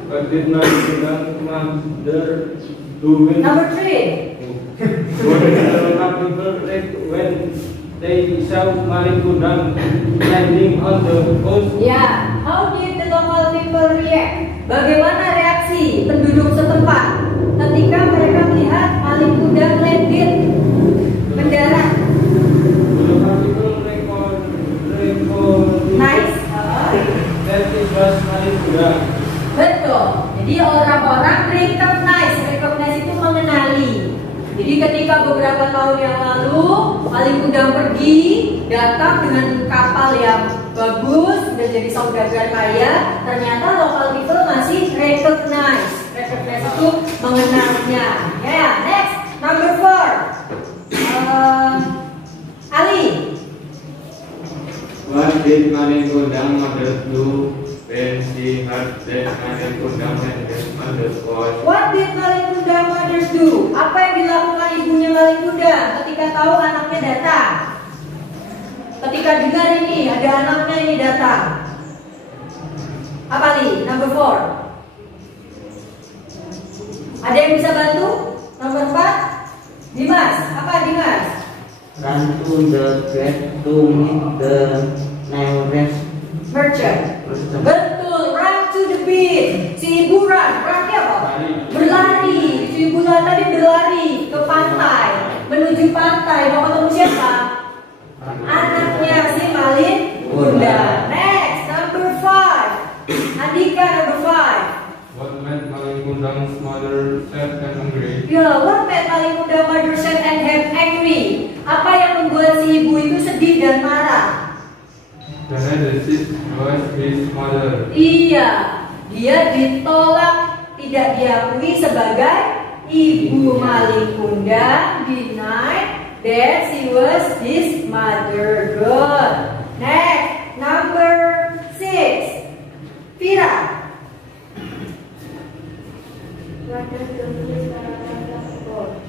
What did Malin Kundang mother do when Number 3. what did the local people react when they saw Malin Kundang landing on the coast? Ya, how did the local people react? Bagaimana reaksi penduduk setempat ketika mereka melihat Malin Kundang landed, mendarat? The local people Nice. that it was Malin Kundang. Betul. Jadi orang-orang recognize itu mengenali. Jadi ketika beberapa tahun yang lalu Malin Kundang pergi, datang dengan kapal yang bagus, sudah jadi saudagar kaya, ternyata local people masih recognize itu mengenalnya. Ya, next, number 4. Ali. What did Malin Kundang mother do when she heard that Malin Kundang and his mother was? What did Malin Kundang mothers do? Apa yang dilakukan ibunya Malin Kundang ketika tahu anaknya datang? Ketika dengar ini ada anaknya ini datang. Apa nih? Number 4. Ada yang bisa bantu? Nomor 4. Dimas, apa Dimas? Run to the gate to meet the nearest Merchant. Betul, run to the beach. Si ibu runnya apa? Berlari. Si ibu tadi berlari ke pantai, menuju pantai. Mau ketemu siapa? Anaknya si Malin Kundang. Next, number 5. Andika, number 5. What made Malin Kundang's mother sad and angry? Ya, what made Malin Kundang mother sad and angry? Apa yang membuat si ibu itu sedih dan marah? Karena this was his mother. Iya, dia ditolak, tidak diakui sebagai ibu. Malin Kundang denied that she was his mother. Good. Next, number 6. Vira. What does the news about?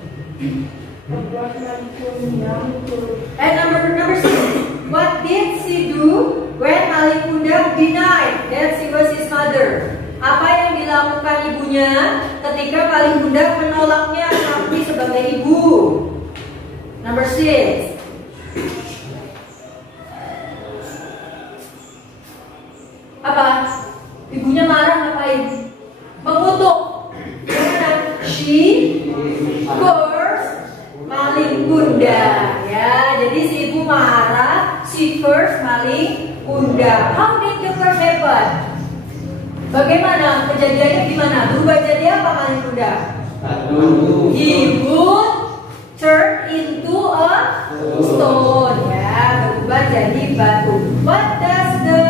About Malin Kundang to And number 6. What did she do when Malin Kundang denied that she was his mother? Apa yang dilakukan ibunya ketika Malin Kundang menolaknya mengakui sebagai ibu? Number 6. Apa? Ibunya marah ngapain? Mengutuk. She first maling bunda. Ya, jadi si ibu marah. She first maling bunda. How did the first happen? Bagaimana kejadiannya? Gimana? Berubah jadi apa maling bunda? He would turn into a stone. Ya, berubah jadi batu. What does the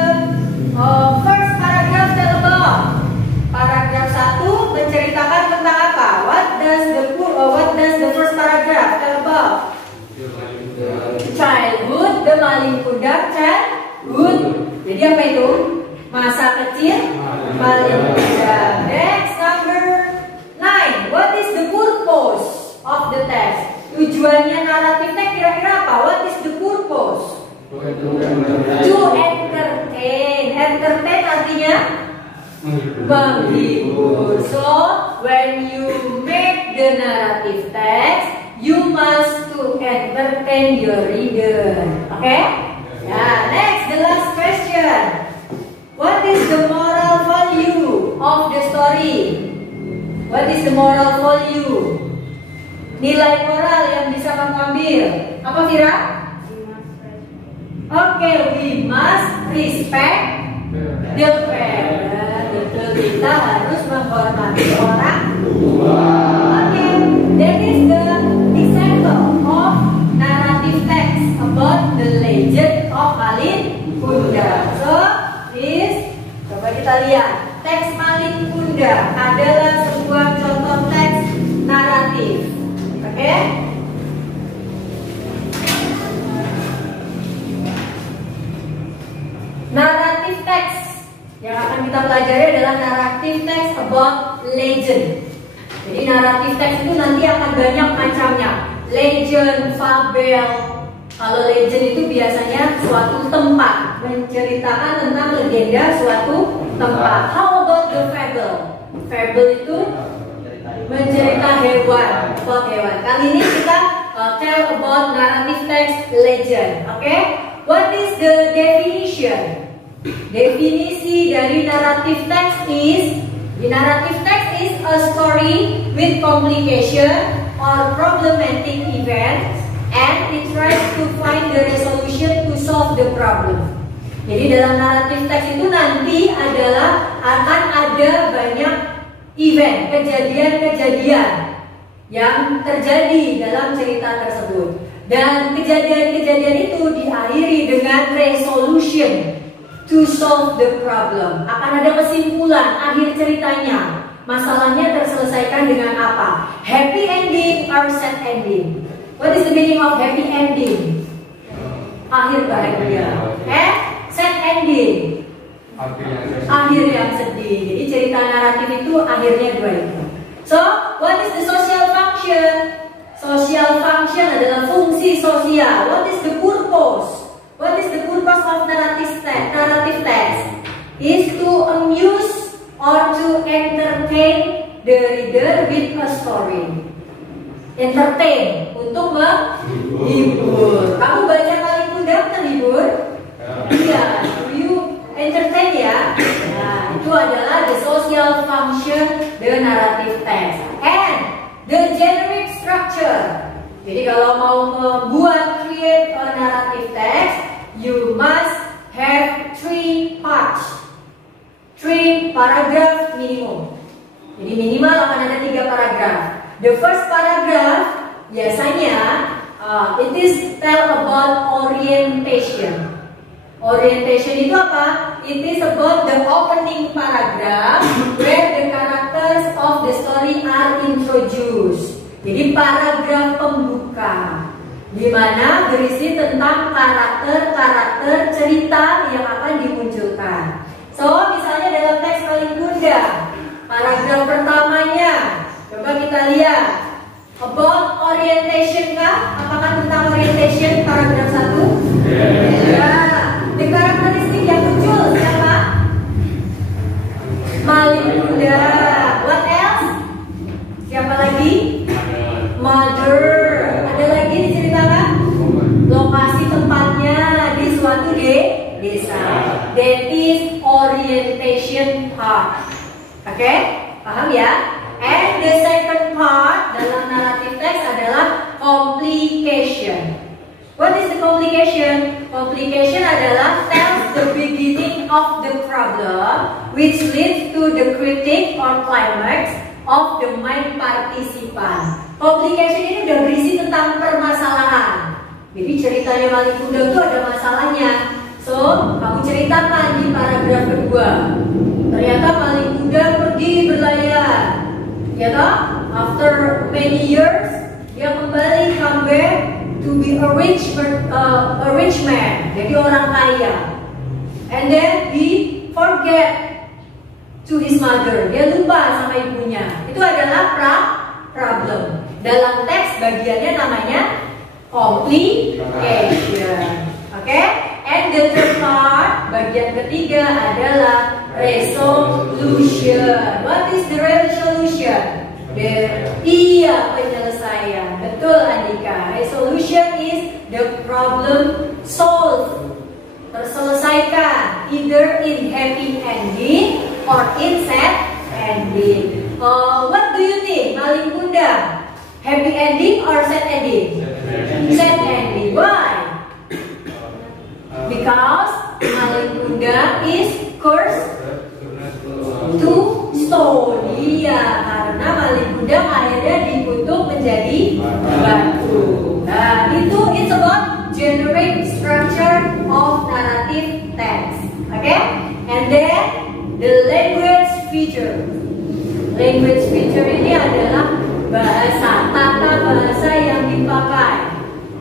first paragraph tell about? Paragraf 1 menceritakan tentang apa? What does the first paragraph tell about? Childhood, the maling bunda, childhood. Jadi apa itu? Masa kecil maling bunda. Next, number 9. What is the purpose of the text? Tujuannya naratif teks kira-kira apa? What is the purpose? To entertain. Entertain artinya menghibur. So when you make the narrative text, you must to entertain your reader. Okay? Yeah. Next, the last question. What is the moral value of the story? What is the moral value? Nilai moral yang bisa kamu ambil apa, Vira? Oke, we must respect the parent. Betul, kita harus menghormati orang tua. Oke, that is the example of narrative text about the legend of Malin Kundang. So, coba kita lihat. Teks Malin Kundang adalah sebuah contoh teks naratif. Oke? Naratif teks yang akan kita pelajari adalah naratif teks about legend. Jadi naratif teks itu nanti akan banyak macamnya. Legend, fabel. Kalau legend itu biasanya suatu tempat, menceritakan tentang legenda suatu tempat. How about the fable? Fable itu mencerita hewan, about hewan. Kali ini kita tell about narrative text legend. Oke? What is the definition? Definisi dari narrative text is, the narrative text is a story with complication or problematic events, and it tries to find the resolution to solve the problem. Jadi dalam narrative text itu nanti akan ada banyak event, kejadian-kejadian yang terjadi dalam cerita tersebut. Dan kejadian-kejadian itu diakhiri dengan resolution to solve the problem. Akan ada kesimpulan akhir ceritanya. Masalahnya terselesaikan dengan apa? Happy ending or sad ending? What is the meaning of happy ending? Akhir bahagia. Sad ending? Akhir yang sedih. Jadi cerita naratif itu akhirnya dua itu. So, what is the social function? Social function adalah fungsi sosial. What is the purpose? What is the purpose of narrative text? Is to amuse or to entertain the reader with a story. Entertain, untuk menghibur. Kamu baca Malin Kundang terhibur? Iya, you entertain ya. Nah, itu adalah the social function the narrative text. And the generic structure. Jadi kalau mau membuat create a narrative text, you must have 3 parts, 3 paragraph minimum. Jadi minimal akan ada 3 paragraf. The first paragraph biasanya it is tell about orientation. Orientation itu apa? It is about the opening paragraph where the characters of the story are introduced. Jadi paragraf pembuka, di mana berisi tentang karakter-karakter cerita yang akan dimunculkan. So, misalnya dalam teks Malin Kundang, paragraf pertamanya, coba kita lihat. About orientation kah? Apakah tentang orientation paragraf 1? Ya. The karakteristik yang muncul siapa? Malin Kundang. What else? Siapa lagi? Mother. Ada lagi diceritakan? Lokasi tempatnya di suatu desa. That is orientation part. Oke? Paham ya? And the second part dalam narrative text adalah complication. What is the complication? Complication adalah tells the beginning of the problem which leads to the critique or climax of the main participant. Complication ini udah berisi tentang permasalahan. Jadi ceritanya Malik Kundang itu ada masalahnya. So, kamu ceritakan di paragraf kedua. Ternyata Malik Kundang pergi berlayar. Ya toh? After many years, dia kembali come back to be a rich man. Jadi orang kaya. And then he forget to his mother. Dia lupa sama ibunya. Itu adalah problem. Dalam teks bagiannya namanya complication. Oke? And the third part, bagian ketiga adalah resolution. What is the resolution? Penyelesaian. Betul Andika. Resolution is the problem solved. Terselesaikan. Either in happy ending or in sad ending. What do you think, Malik Kundang? Happy ending or sad ending? Sad ending. Why? Because Malik Kundang is cursed to stone. Iya, karena Malik Kundang akhirnya dikutuk menjadi batu. Nah, itu it's about generic structure of narrative text. Okay? And then the language feature. Language feature ini adalah bahasa, tata bahasa yang dipakai.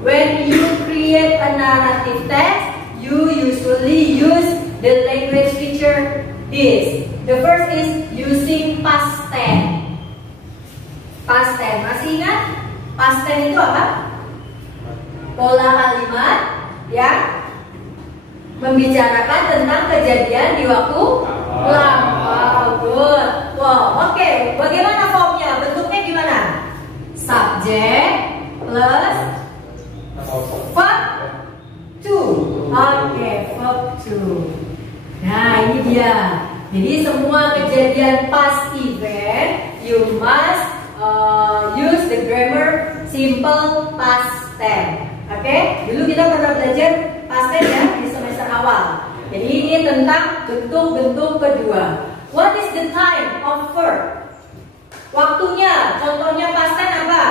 When you create a narrative text, you usually use the language feature this. The first is using past tense. Past tense, masih ingat? Past tense itu apa? Pola kalimat yang membicarakan tentang kejadian di waktu lampau. Good. Wow, oke. Bagaimana formnya? Bentuknya gimana? Subject plus verb to. Oke, verb to. Nah, ini dia. Jadi semua kejadian past event, you must use the grammar simple past tense. Oke? Dulu kita pernah belajar past tense ya di semester awal. Jadi ini tentang bentuk-bentuk kedua. What is the time of verb? Waktunya, contohnya past tense apa?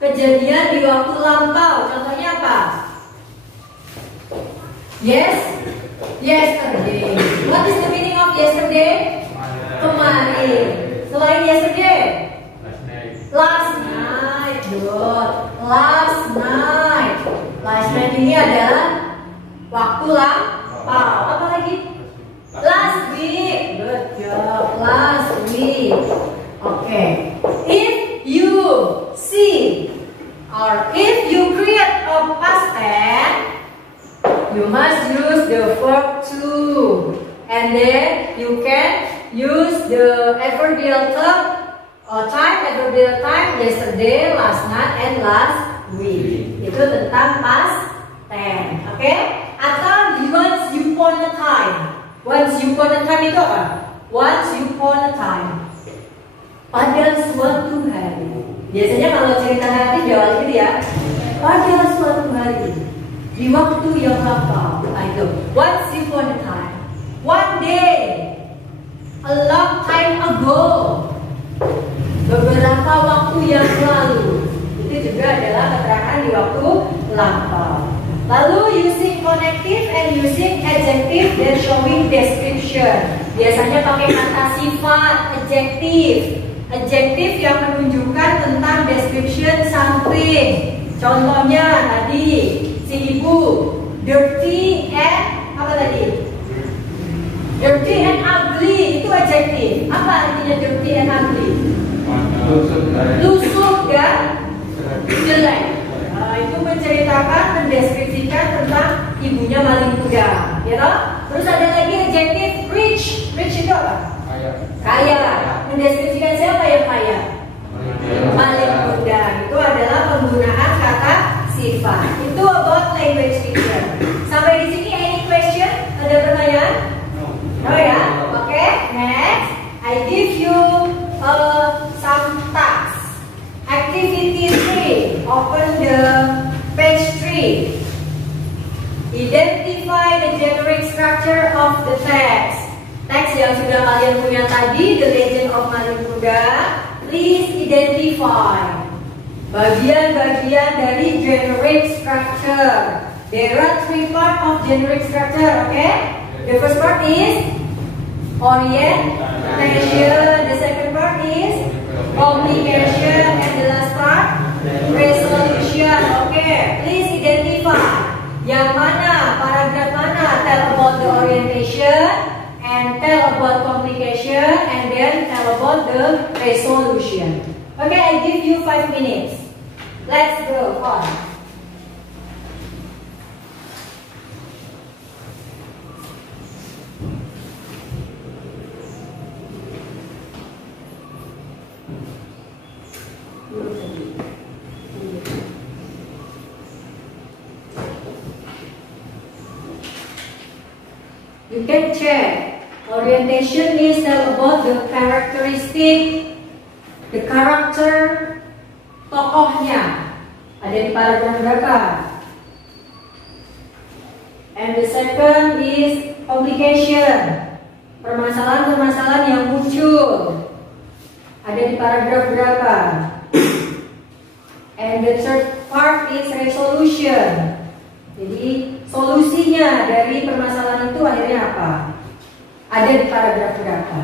Kejadian di waktu lampau, contohnya apa? Yes, yesterday. What is the meaning of yesterday? Kemarin. Selain yesterday? Last night. Good. Last night. Last night ini adalah waktu lampau. Apa lagi? Last week. Good job. Last week. Okay. If you see or if you create a past tense, you must use the verb to, and then you can use the adverbial time, yesterday, last night, and last week. Itu tentang past tense, oke? Atau once upon a time. Once upon a time itu apa? Once upon a time. Pada suatu hari. Biasanya kalau cerita nanti jawab gitu ya. Pada suatu hari. Di waktu yang lampau. Itu. Once upon a time. One day. A long time ago. Beberapa waktu yang lalu. Itu juga adalah keterangan di waktu lampau. Lalu using connective and using adjective dan showing description. Biasanya pakai kata sifat, adjective. Adjective yang menunjukkan tentang description something. Contohnya tadi si ibu dirty and apa tadi? Dirty and ugly itu adjective. Apa artinya dirty and ugly? Lusuh dan jelek. Itu menceritakan, mendeskripsikan tentang ibunya Malik Kundang, ya toh? Terus ada lagi adjective rich. Rich itu apa? Kaya. Mendeskripsikan siapa yang kaya? Malik Kundang. Itu adalah penggunaan kata sifat. Itu about language feature. Sampai di sini any question? Ada pertanyaan? No ya? Oke. Next, I give you some structure of the text. Teks yang sudah kalian punya tadi, The Legend of Malin Kundang. Please identify bagian-bagian dari generic structure. There are 3 parts of generic structure, okay? The first part is orientation. The second part is complication, and the last part resolution. Okay, please identify yang mana, paragraf mana tell about the orientation and tell about complication and then tell about the resolution. Okay, I give you 5 minutes. Let's go on. You can check. Orientation is about the characteristic, the character tokohnya. Ada di paragraf berapa? And the second is complication. Permasalahan-permasalahan yang muncul. Ada di paragraf berapa? And the third part is resolution. Jadi solusinya dari permasalahan itu akhirnya apa? Ada di paragraf berapa?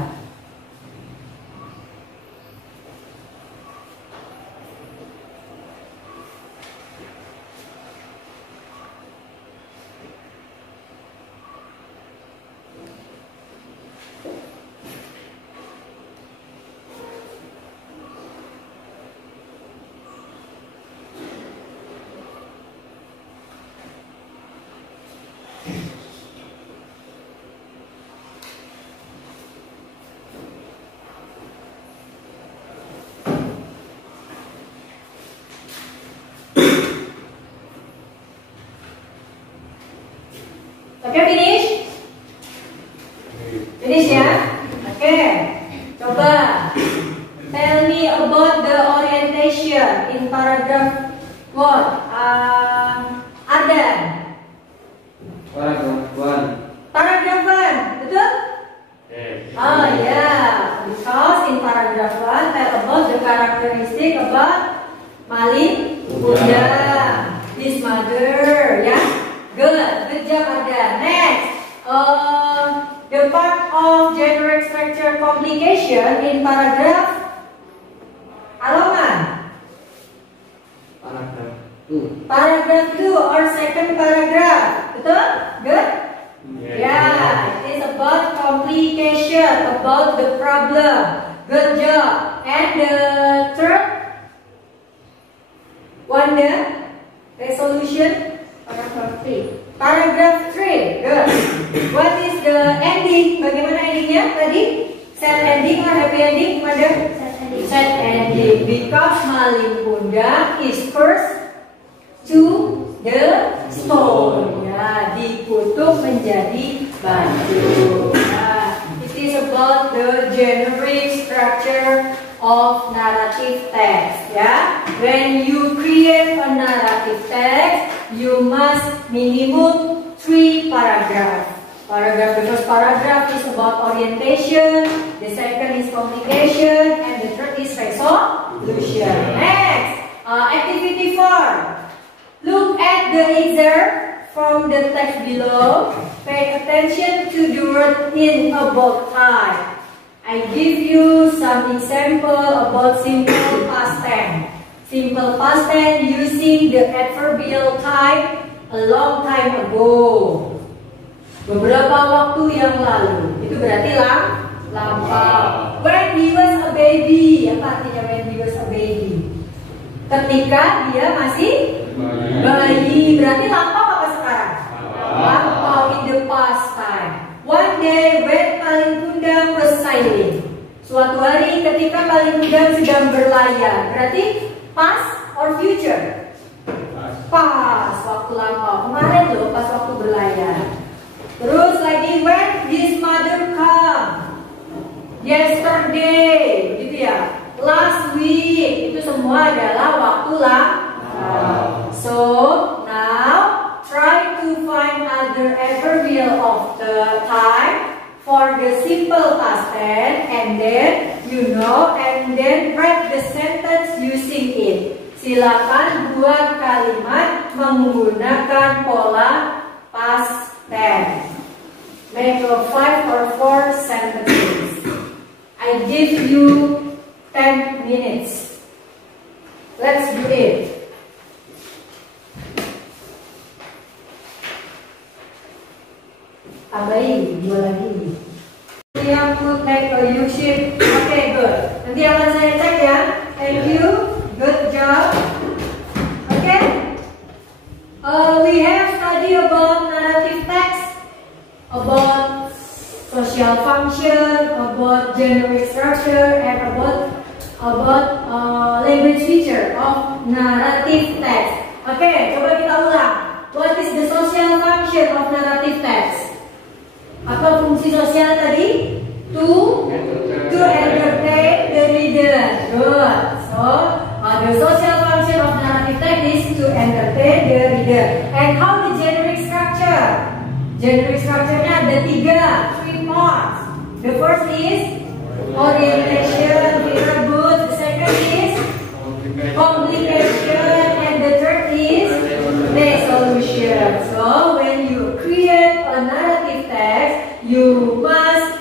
Oke, finish? Finish ya? Oke, coba tell me about the orientation in paragraph what? Ardan. Paragraph 1, betul? Oh yeah, because in paragraph 1 tell about the characteristic about Malin Kundang, his mother, ya. Good job Ardan. Next, the part of generic structure complication in paragraph halaman. Paragraph 2 or second paragraph, betul? Good? Yeah, it is about complication, about the problem. Good job. And the third one, the resolution. Paragraph 3. Paragraph 3. Good. What is the ending? Bagaimana endingnya tadi? Sad ending or happy ending? Mother? Sad ending. Because Malin Kundang is first to the stone. Ya, dikutuk menjadi batu. Nah, it is about the generic structure of narrative text. Ya, when you create a narrative text, you must minimum 3 paragraphs. The first paragraph is about orientation, the second is complication, and the third is resolution. Next, activity 4. Look at the excerpt from the text below. Pay attention to the word in about type. I give you some example about simple past tense. Simple past tense using the adverbial type a long time ago. Beberapa waktu yang lalu. Itu berarti lampau. When he was a baby. Apa artinya when he was a baby? Ketika dia masih bayi. Berarti lampau apa sekarang? Lampau in the past time. One day when Malin Kundang was sailing. Suatu hari ketika Malin Kundang sedang berlayar. Berarti past or future? Past, waktu lampau. Kemarin loh pas waktu berlayar. Terus lagi when his mother come. Yesterday, gitu ya. Last week, itu semua adalah waktu lampau. So now try to find other adverbial of the the simple past tense, and then and then write the sentence using it. Silakan buat kalimat menggunakan pola past tense. Make a 5 or 4 sentences. I give you 10 minutes. Let's do it. Tambahin 2 lagi. Yang put make a U-shape. Oke, good. Nanti akan saya cek ya. Thank you. Good job. Okay. We have studied about narrative text, about social function, about generic structure, and about language feature of narrative text. Okay, coba kita ulang. What is the social function of narrative text? Apa fungsi sosial tadi? To entertain the reader. Good. So the social function of narrative text is to entertain the reader. And how the generic structure? Generic structure-nya ada 3 parts. The first is orientation, very good. The second is complication, and the third is resolution. So when you create a narrative text, you must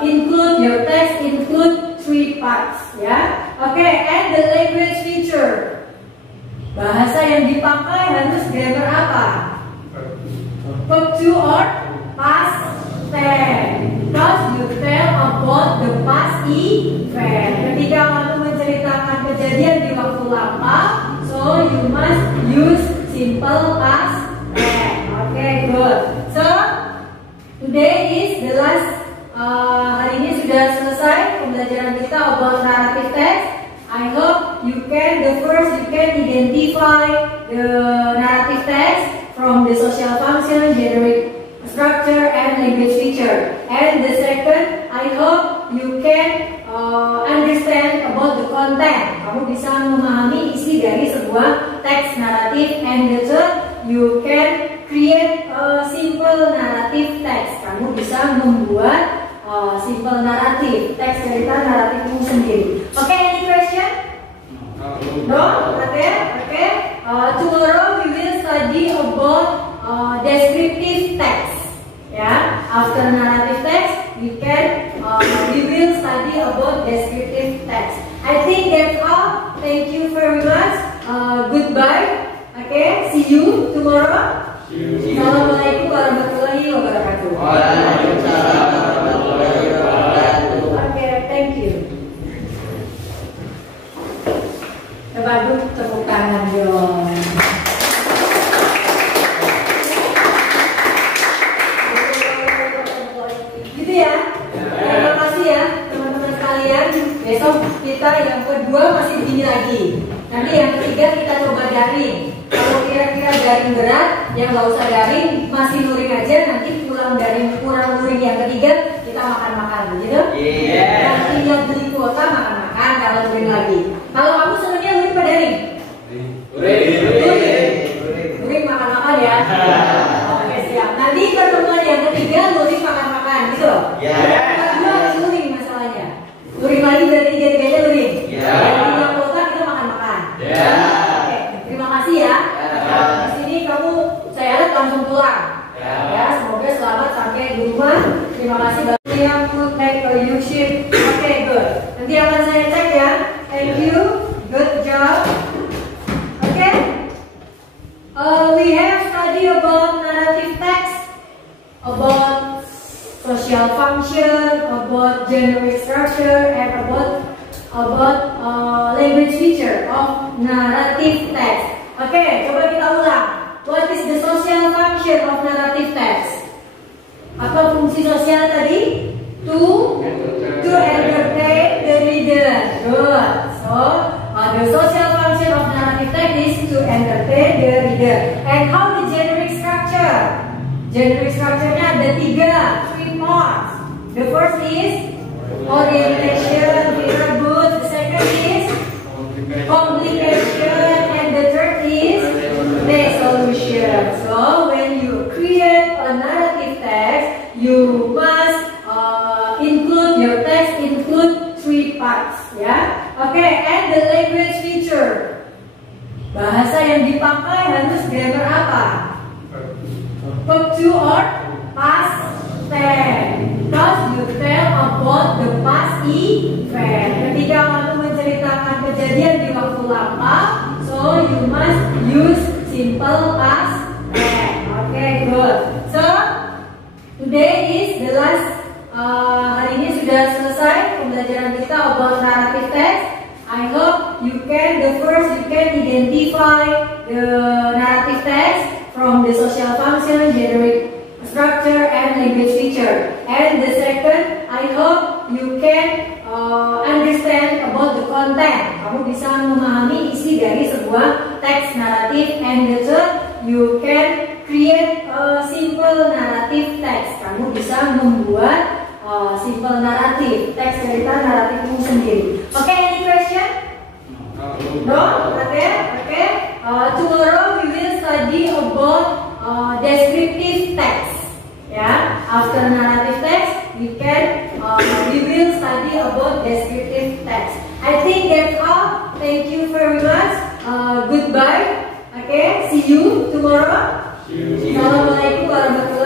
include your text include 3 parts, ya. Okay, and the language feature. Bahasa yang dipakai harus grammar apa? Verb to or past tense. Because you tell about the past event. Ketika kamu menceritakan kejadian di waktu lampau, so you must use simple past tense. Okay, good. So today is the last. Hari ini sudah selesai pembelajaran kita about narrative text. I hope you can identify the narrative text from the social function, generic structure, and language feature. And the second, I hope you can understand about the content. Kamu bisa memahami isi dari sebuah teks naratif. And the third, you can create a simple narrative text. Kamu bisa membuat simple naratif, teks cerita naratifmu sendiri. Okay, any question? No? Okay. Tomorrow we will study about descriptive text. Yeah, after narrative text, we will study about descriptive text. I think that's all. Thank you very much. Goodbye. Okay, see you tomorrow. Assalamualaikum warahmatullahi wabarakatuh. Okay, thank you. Coba dulu tepuk tangan dong. Gitu ya. Terima kasih ya teman-teman sekalian. Besok kita yang kedua masih begini lagi. Nanti yang ketiga kita coba daring. Kalau kira-kira daring berat, yang nggak usah daring, masih luring aja. Nanti kurang luring yang ketiga, kita makan-makan, gitu? Yang tinggal beli kuota makan-makan, kalau luring lagi. Kalau kamu sebenarnya luring apa daring? Luring makan-makan ya. Oke, siap. Nanti pertemuan yang ketiga luring makan-makan, gitu? Kedua harus luring masalahnya. Luring lagi berarti tiga-tiganya luring. Yang tinggal kuota kita makan-makan. Oke, terima kasih ya. Di sini kamu saya lihat langsung pulang. Ya, semoga selamat sampai di rumah. Terima kasih banyak yang put make a U-shape. Oke, good. Nanti akan saya cek ya. Thank you. Good job. Okay. We have studied about narrative text, about social function, about generic structure, and about language feature of narrative text. Okay, coba kita ulang. What is the social function of narrative text? Apa fungsi sosial tadi? To entertain the reader. Good. So the social function of narrative text is to entertain the reader. And how the generic structure? Generic structure-nya ada 3 parts. The first is orientation, very good. The second is complication, and the third is resolution. So when you create a narrative text, you must Oke, and the language feature. Bahasa yang dipakai harus grammar apa? Verb to or past tense. Because you tell about the past event. Ketika kamu menceritakan kejadian di waktu lampau, so you must use simple past tense. Okay, good. So today is the last. Hari ini sudah selesai pembelajaran kita about narrative text. I hope you can identify the narrative text from the social function, generic structure, and language feature. And the second, I hope you can understand about the content. Kamu bisa memahami isi dari sebuah teks naratif. And the third, you can create a simple narrative text. Kamu bisa membuat simple naratif, teks cerita naratifmu sendiri. Okay, any question? No? Okay. Tomorrow we will study about descriptive text. Yeah, after narrative text, we will study about descriptive text. I think that's all. Thank you very much. Goodbye. Okay, see you tomorrow. Assalamualaikum warahmatullahi wabarakatuh.